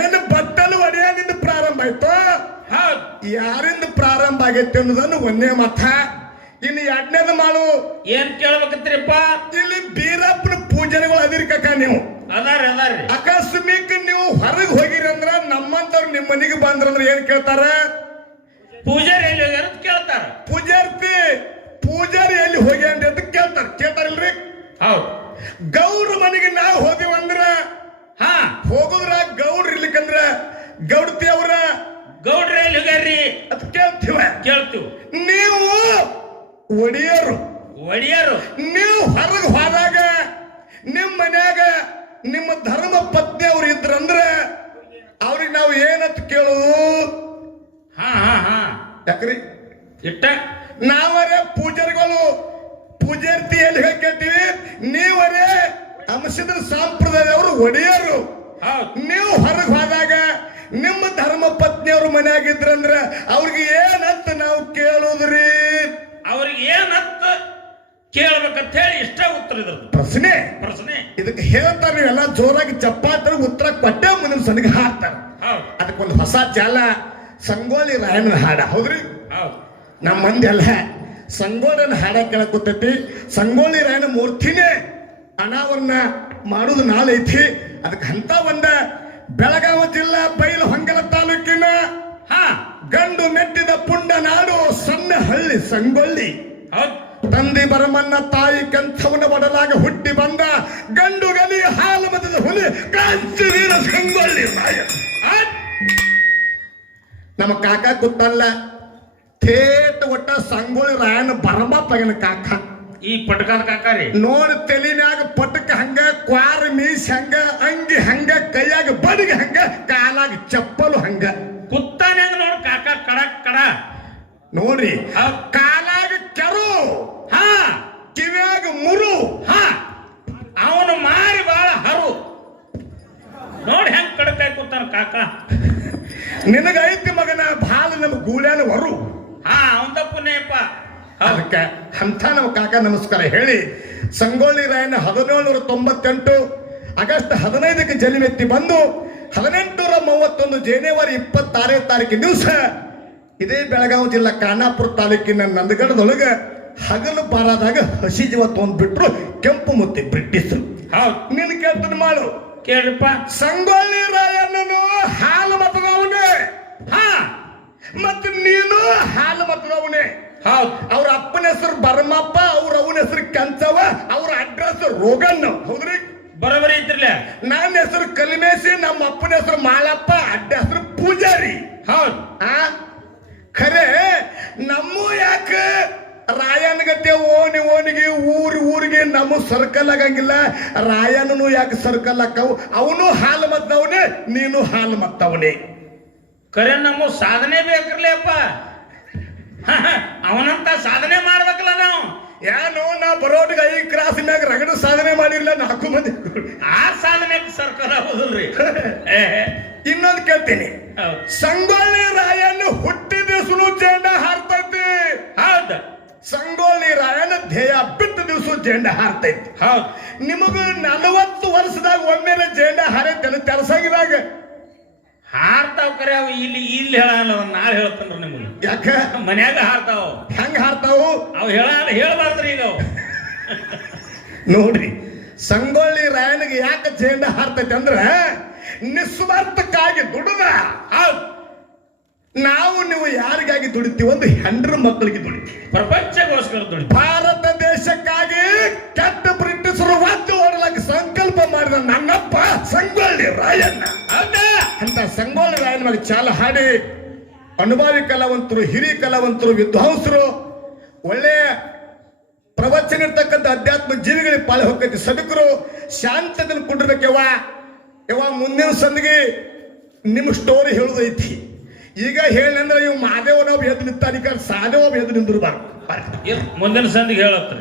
ಏನು ಬಟ್ಟಲು ಒಡೆಯನಿಂದ ಪ್ರಾರಂಭ ಆಯ್ತು. ಹೌದ್ ಯಾರಿಂದ ಪ್ರಾರಂಭ ಆಗೈತೆ ಅನ್ನೋದನ್ನು ಒಂದೇ ಮತ. ಇನ್ನು ಎರಡನೇದು ಮಾಡು ಏನ್ ಕೇಳ್ಬೇಕತ್ರಿಪ್ಪ? ಇಲ್ಲಿ ಬೀರಪ್ಪನ ಪೂಜನೆಗಳು ಅದಿರಿ ಕಕ್ಕ ನೀವು. ಅದಾರಿ ಅಕಸ್ಮಿಕ್ ನೀವು ಹೊರಗೆ ಹೋಗಿರಿ ಅಂದ್ರ ನಮ್ಮಂತವ್ರು ನಿಮ್ಮ ಮನೆಗೆ ಬಂದ್ರಂದ್ರ ಏನ್ ಕೇಳ್ತಾರ? ಪೂಜಾರಿ ಎಲ್ಲಿ ಹೋಗ್ಯಾರ ಅಂತ ಕೇಳ್ತಾರ. ಪೂಜಾರಿ ಎಲ್ಲಿ ಹೋಗ್ಯಾನ್ರಿ ಅಂತ ಕೇಳ್ತಾರಿಲ್ರಿ? ಹೌದ್. ಗೌಡ್ರ ಮನೆಗೆ ನಾವು ಹೋದಿವಂದ್ರ ಹಾ ಹೋಗುದ್ರ ಗೌಡ್ರ ಇರ್ಲಿಕ್ಕಂದ್ರ ಗೌಡ್ತಿ ಅವ್ರ ಗೌಡ್ರ ಎಲ್ಲಿ ಹೋಗ್ಯಾರ್ರಿ ಅಂತ ಕೇಳ್ತೀವಿ. ನೀವು ಒಡೆಯರು ನೀವು ಹೊರಗೆ ಹೋದಾಗ ನಿಮ್ಮ ಮನ್ಯಾಗ ನಿಮ್ಮ ಧರ್ಮ ಪತ್ನಿ ಅವ್ರು ಇದ್ರಂದ್ರ ಅವ್ರಿಗೆ ನಾವು ಏನಂತ ಕೇಳೋದು? ಹಾ ಯಾಕ್ರಿ ಇಟ್ಟ ನಾವರೇ ಪೂಜಾರಿಗಳು ಪೂಜಾರ್ತಿ ಎಲ್ಲಿ ಕೇಳ್ತೀವಿ, ನೀವರೇ ಅಂಶದ ಸಂಪ್ರದಾಯದವರು ಒಡೆಯರು. ನೀವು ಹೊರಗೆ ಹೋದಾಗ ನಿಮ್ಮ ಧರ್ಮ ಪತ್ನಿಯವ್ರ ಮನೆಯಾಗಿದ್ರಂದ್ರ ಅವ್ರಿಗೆ ಏನಂತ ನಾವು ಕೇಳುದ್ರಿ? ಅವ್ರಿಗೆ ಏನಂತ ಕೇಳ್ಬೇಕಂತ ಹೇಳಿ ಇಷ್ಟ ಉತ್ತರ ಇದ್ರದ್ದು ಪ್ರಶ್ನೆ ಇದಕ್ಕೆ ಹೇಳ್ತಾರ. ನೀವೆಲ್ಲ ಜೋರಾಗಿ ಚಪ್ಪಾಟ ಉತ್ತರ ಕೊಟ್ಟೆ ಮುಂದಿನ ಸನಿಗೆ ಹಾಕ್ತಾರ. ಅದಕ್ಕೊಂದು ಹೊಸ ಚಾಲ ಸಂಗೊಳ್ಳಿ ರಾಯಣ್ಣನ ಹಾಡ. ಹೌದ್ರಿ? ನಮ್ಮ ಮಂದಿ ಎಲ್ಲ ಸಂಗೊಳ್ಳಿನ ಹಾಡ ಕೇಳಕೂತೈತಿ. ಸಂಗೊಳ್ಳಿ ರಾಯಣ್ಣ ಮೂರ್ತಿನೇ ಅನಾವರಣ ಮಾಡುದು ನಾಳೆ ಐತಿ. ಅದಕ್ಕೆ ಅಂತ ಒಂದ ಬೆಳಗಾವಿ ಜಿಲ್ಲಾ ಬೈಲು ಹೊಂಗಲ ತಾಲೂಕಿನ ಗಂಡು ಮೆಟ್ಟಿದ ಪುಂಡ ನಾಡು ಸಣ್ಣ ಹಳ್ಳಿ ಸಂಗೊಳ್ಳಿ. ತಂದೆ ಬರಮನ್ನ ತಾಯಿ ಕಂಥವನ ಒಡಲಾಗ ಹುಟ್ಟಿ ಬಂದ ಗಂಡು ಗಲಿ ಹಾಲು ಮತದ ಹುಲಿ ಕಾಂಚೀರ ಸಂಗೊಳ್ಳಿ ರಾಯ. ನಮ್ಮ ಕಾಕ ಗೊತ್ತಲ್ಲ, ಥೇಟ್ ಒಟ್ಟ ಸಂಗೊಳ್ಳಿ ರಾಯಣ್ಣ ಬರಮಪ್ಪಗಿನ ಕಾಕ. ಈ ಪಟಕಾದ ಕಾಕಾರಿ ನೋಡಿ ತೆಲಿನ್ಯಾಗ ಪಟಕ ಹಂಗ, ಕ್ವಾರ ಮೀಸ್ ಹಂಗ, ಅಂಗಿ ಹಂಗ, ಕೈಯಾಗ ಬಡಿಗೆ ಹಂಗ, ಕಾಲಾಗ ಚಪ್ಪಲು ಹಂಗ. ಕುತ್ತಾನೆ ನೋಡಿ ಕಾಕ ಕಡ ನೋಡ್ರಿ, ಕಾಲಾಗ ಕೆರು, ಕಿವ್ಯಾಗ ಮುರು, ಅವನು ಮಾರಿ ಬಾಳ ಹರು. ನೋಡಿ ಹೆಂಗ್ ಕಡಕಾಯಿ ಕೂತಾನ ಕಾಕ. ನಿನಗೈತಿ ಮಗನ ಭಾಳ ನಮ್ಮ ಗೂಳ್ಯಾನ ವರು. ಅವಂದಪ್ಪನೇಪ್ಪ. ಅದಕ್ಕೆ ಅಂತ ನಮ್ಮ ಕಾಕ ನಮಸ್ಕಾರ ಹೇಳಿ ಸಂಗೊಳ್ಳಿ ರಾಯಣ್ಣ 1798 ಆಗಸ್ಟ್ 15ಕ್ಕೆ ಜನ್ಮೆತ್ತಿ ಬಂದು 1831 ಜನವರಿ 26ನೇ ತಾರೀಕಿನ ದಿವಸ ಇದೇ ಬೆಳಗಾವಿ ಜಿಲ್ಲಾ ಖಾನಾಪುರ ತಾಲೂಕಿನ ನಂದಗಡದೊಳಗ ಹಗಲು ಬಾರಾದಾಗ ಹಸಿ ಜೀವ ತೊಂದ್ಬಿಟ್ರು ಕೆಂಪು ಮುತ್ತಿ ಬ್ರಿಟಿಷರು. ನಿನ್ ಕೇಳ್ತಾನೆ ಮಾಡು ಕೇಳ್ರಿಪ್ಪ. ಸಂಗೊಳ್ಳಿ ರಾಯಣ್ಣನು ಹಾಲು ಮತದವನೇ, ಮತ್ತೆ ನೀನು ಹಾಲು ಮತದವನೇ. ಅವ್ರ ಅಪ್ಪನ ಹೆಸರು ಬರಮಪ್ಪ, ಅವ್ರ ಅವನ ಹೆಸರು ಕಂಚವ, ಅವ್ರ ಅಡ್ರೆಸ್ ರೋಗಣ್ಣ. ಹೌದ್ರಿ? ಬರೋಬರಿ ಐತಿರ್ಲ. ನನ್ನ ಹೆಸರು ಕಲಿಮೇಸಿ, ನಮ್ಮ ಅಪ್ಪನ ಹೆಸರು ಮಾಳಪ್ಪ, ಅಡ್ಡ ಹೆಸರು ಪೂಜಾರಿ. ಖರೆ ನಮ್ಮ ಯಾಕ ರಾಯಣ್ಣಗತ್ತೆ ಓಣಿಗೆ ಊರಿಗೆ ನಮ್ಮ ಸರ್ಕಲ್ ಆಗಂಗಿಲ್ಲ? ರಾಯಣ್ಣನು ಯಾಕೆ ಸರ್ಕಲ್ ಹಾಕವು? ಅವನು ಹಾಲು ಮತ್ತವನೇ, ನೀನು ಹಾಲು ಮತ್ತವನೇ. ಖರೆ ನಮ್ಮ ಸಾಧನೆ ಬೇಕ್ರಲ್ಲಪ್ಪ. ಅವನಂತ ಸಾಧನೆ ಮಾಡ್ಬೇಕಲ್ಲ ನಾವು. ಏನು ನಾ ಬರೋಟಿಗೆ 5 ಕ್ರಾಸ್ ಮ್ಯಾಗ ರಗಡ ಸಾಧನೆ ಮಾಡಿರ್ಲಿಲ್ಲ 4 ಮಂದಿ. ಆ ಸಾಧನೆ ಸರ್ಕಾರ ಆಗೋದಿಲ್ರಿ. ಇನ್ನೊಂದು ಕೇಳ್ತೀನಿ, ಸಂಗೊಳ್ಳಿ ರಾಯಣ್ಣ ಹುಟ್ಟಿದ ದಿವಸನು ಜೆಂಡ ಹಾರ್ತೈತಿ. ಹೌದು. ಸಂಗೊಳ್ಳಿ ರಾಯಣ್ಣ ಧ್ಯೇಯ ಬಿಟ್ಟ ದಿವಸ ಜೆಂಡ ಹಾರ್ತೈತಿ. ಹೌದು. ನಿಮಗ 40 ವರ್ಷದಾಗ ಒಮ್ಮೆಲೆ ಜೆಂಡ ಹಾರೈತೆ ತೆಲಸಾಗಿದಾಗ ಹಾರ್ತಾವ್. ಕರೆ ಅವು ಇಲ್ಲಿ ಹೇಳಲ್ಲ, ನಾಳೆ ಹೇಳ್ತಾನ್ರಿ ನಿಮ್ಗೆ. ಯಾಕ? ಮನ್ಯಾಗ ಹಾರ್ತಾವ. ಹೆಂಗ ಹಾರ್ತಾವು? ಅವು ಹೇಳಬಾರ್ದ್ರಿ ಈಗ. ನೋಡ್ರಿ, ಸಂಗೊಳ್ಳಿ ರಾಯನಿಗೆ ಯಾಕೆ ಜೆಂಡ ಹಾರ್ತೈತಿ ಅಂದ್ರ ನಿಸ್ವಾರ್ಥಕ್ಕಾಗಿ ದುಡಿದ. ನಾವು ನೀವು ಯಾರಿಗಾಗಿ ದುಡಿತೀವಿ? ಒಂದು ಹೆಂಡ್ರ ಮಕ್ಕಳಿಗೆ ದುಡಿತೀವಿ, ಪ್ರಪಂಚಗೋಸ್ಕರ ದುಡಿ. ಭಾರತ ದೇಶಕ್ಕಾಗಿ ಕೆಟ್ಟ ಬ್ರಿಟಿಷರು ವಾದ್ಯ ಹೊಡಲಕ್ಕೆ ಸಂಕಲ್ಪ ಮಾಡಿದ ನನ್ನಪ್ಪ ಸಂಗೊಳ್ಳಿ ರಾಯಣ್ಣ. ಅಂತ ಸಂಗೊಳ್ಳಿ ರಾಯಣ್ಣ ಮೇಲೆ ಚಾಲ ಹಾಡಿ ಅನುಭವಿ ಕಲಾವಂತರು, ಹಿರಿಯ ಕಲಾವಂತರು, ವಿದ್ವಾಂಸರು, ಒಳ್ಳೆಯ ಪ್ರವಚನ ಇರ್ತಕ್ಕಂಥ ಅಧ್ಯಾತ್ಮ ಜೀವಿಗಳಿಗೆ ಪಾಳೆ ಹೋಗ್ತೈತಿ. ಸಭಿಕರು ಶಾಂತದಲ್ಲಿ ಕುಂಡಿರ್ಬೇಕವ್ವ. ಮುಂದಿನ ಸಂದಿಗೆ ನಿಮ್ಮ ಸ್ಟೋರಿ ಹೇಳುದೈತಿ. ಈಗ ಹೇಳಂದ್ರೆ ಇವ್ ಮಾದೇವನೊಬ್ಬ ಎದ್ದು ನಿಂತಾನಿಕ ಸಾದೇವ ಎದ್ದು ನಿಂದಿರ್ಬಾರ್ದು. ಮುಂದಿನ ಸಂದಿಗೆ ಹೇಳತ್ರಿ.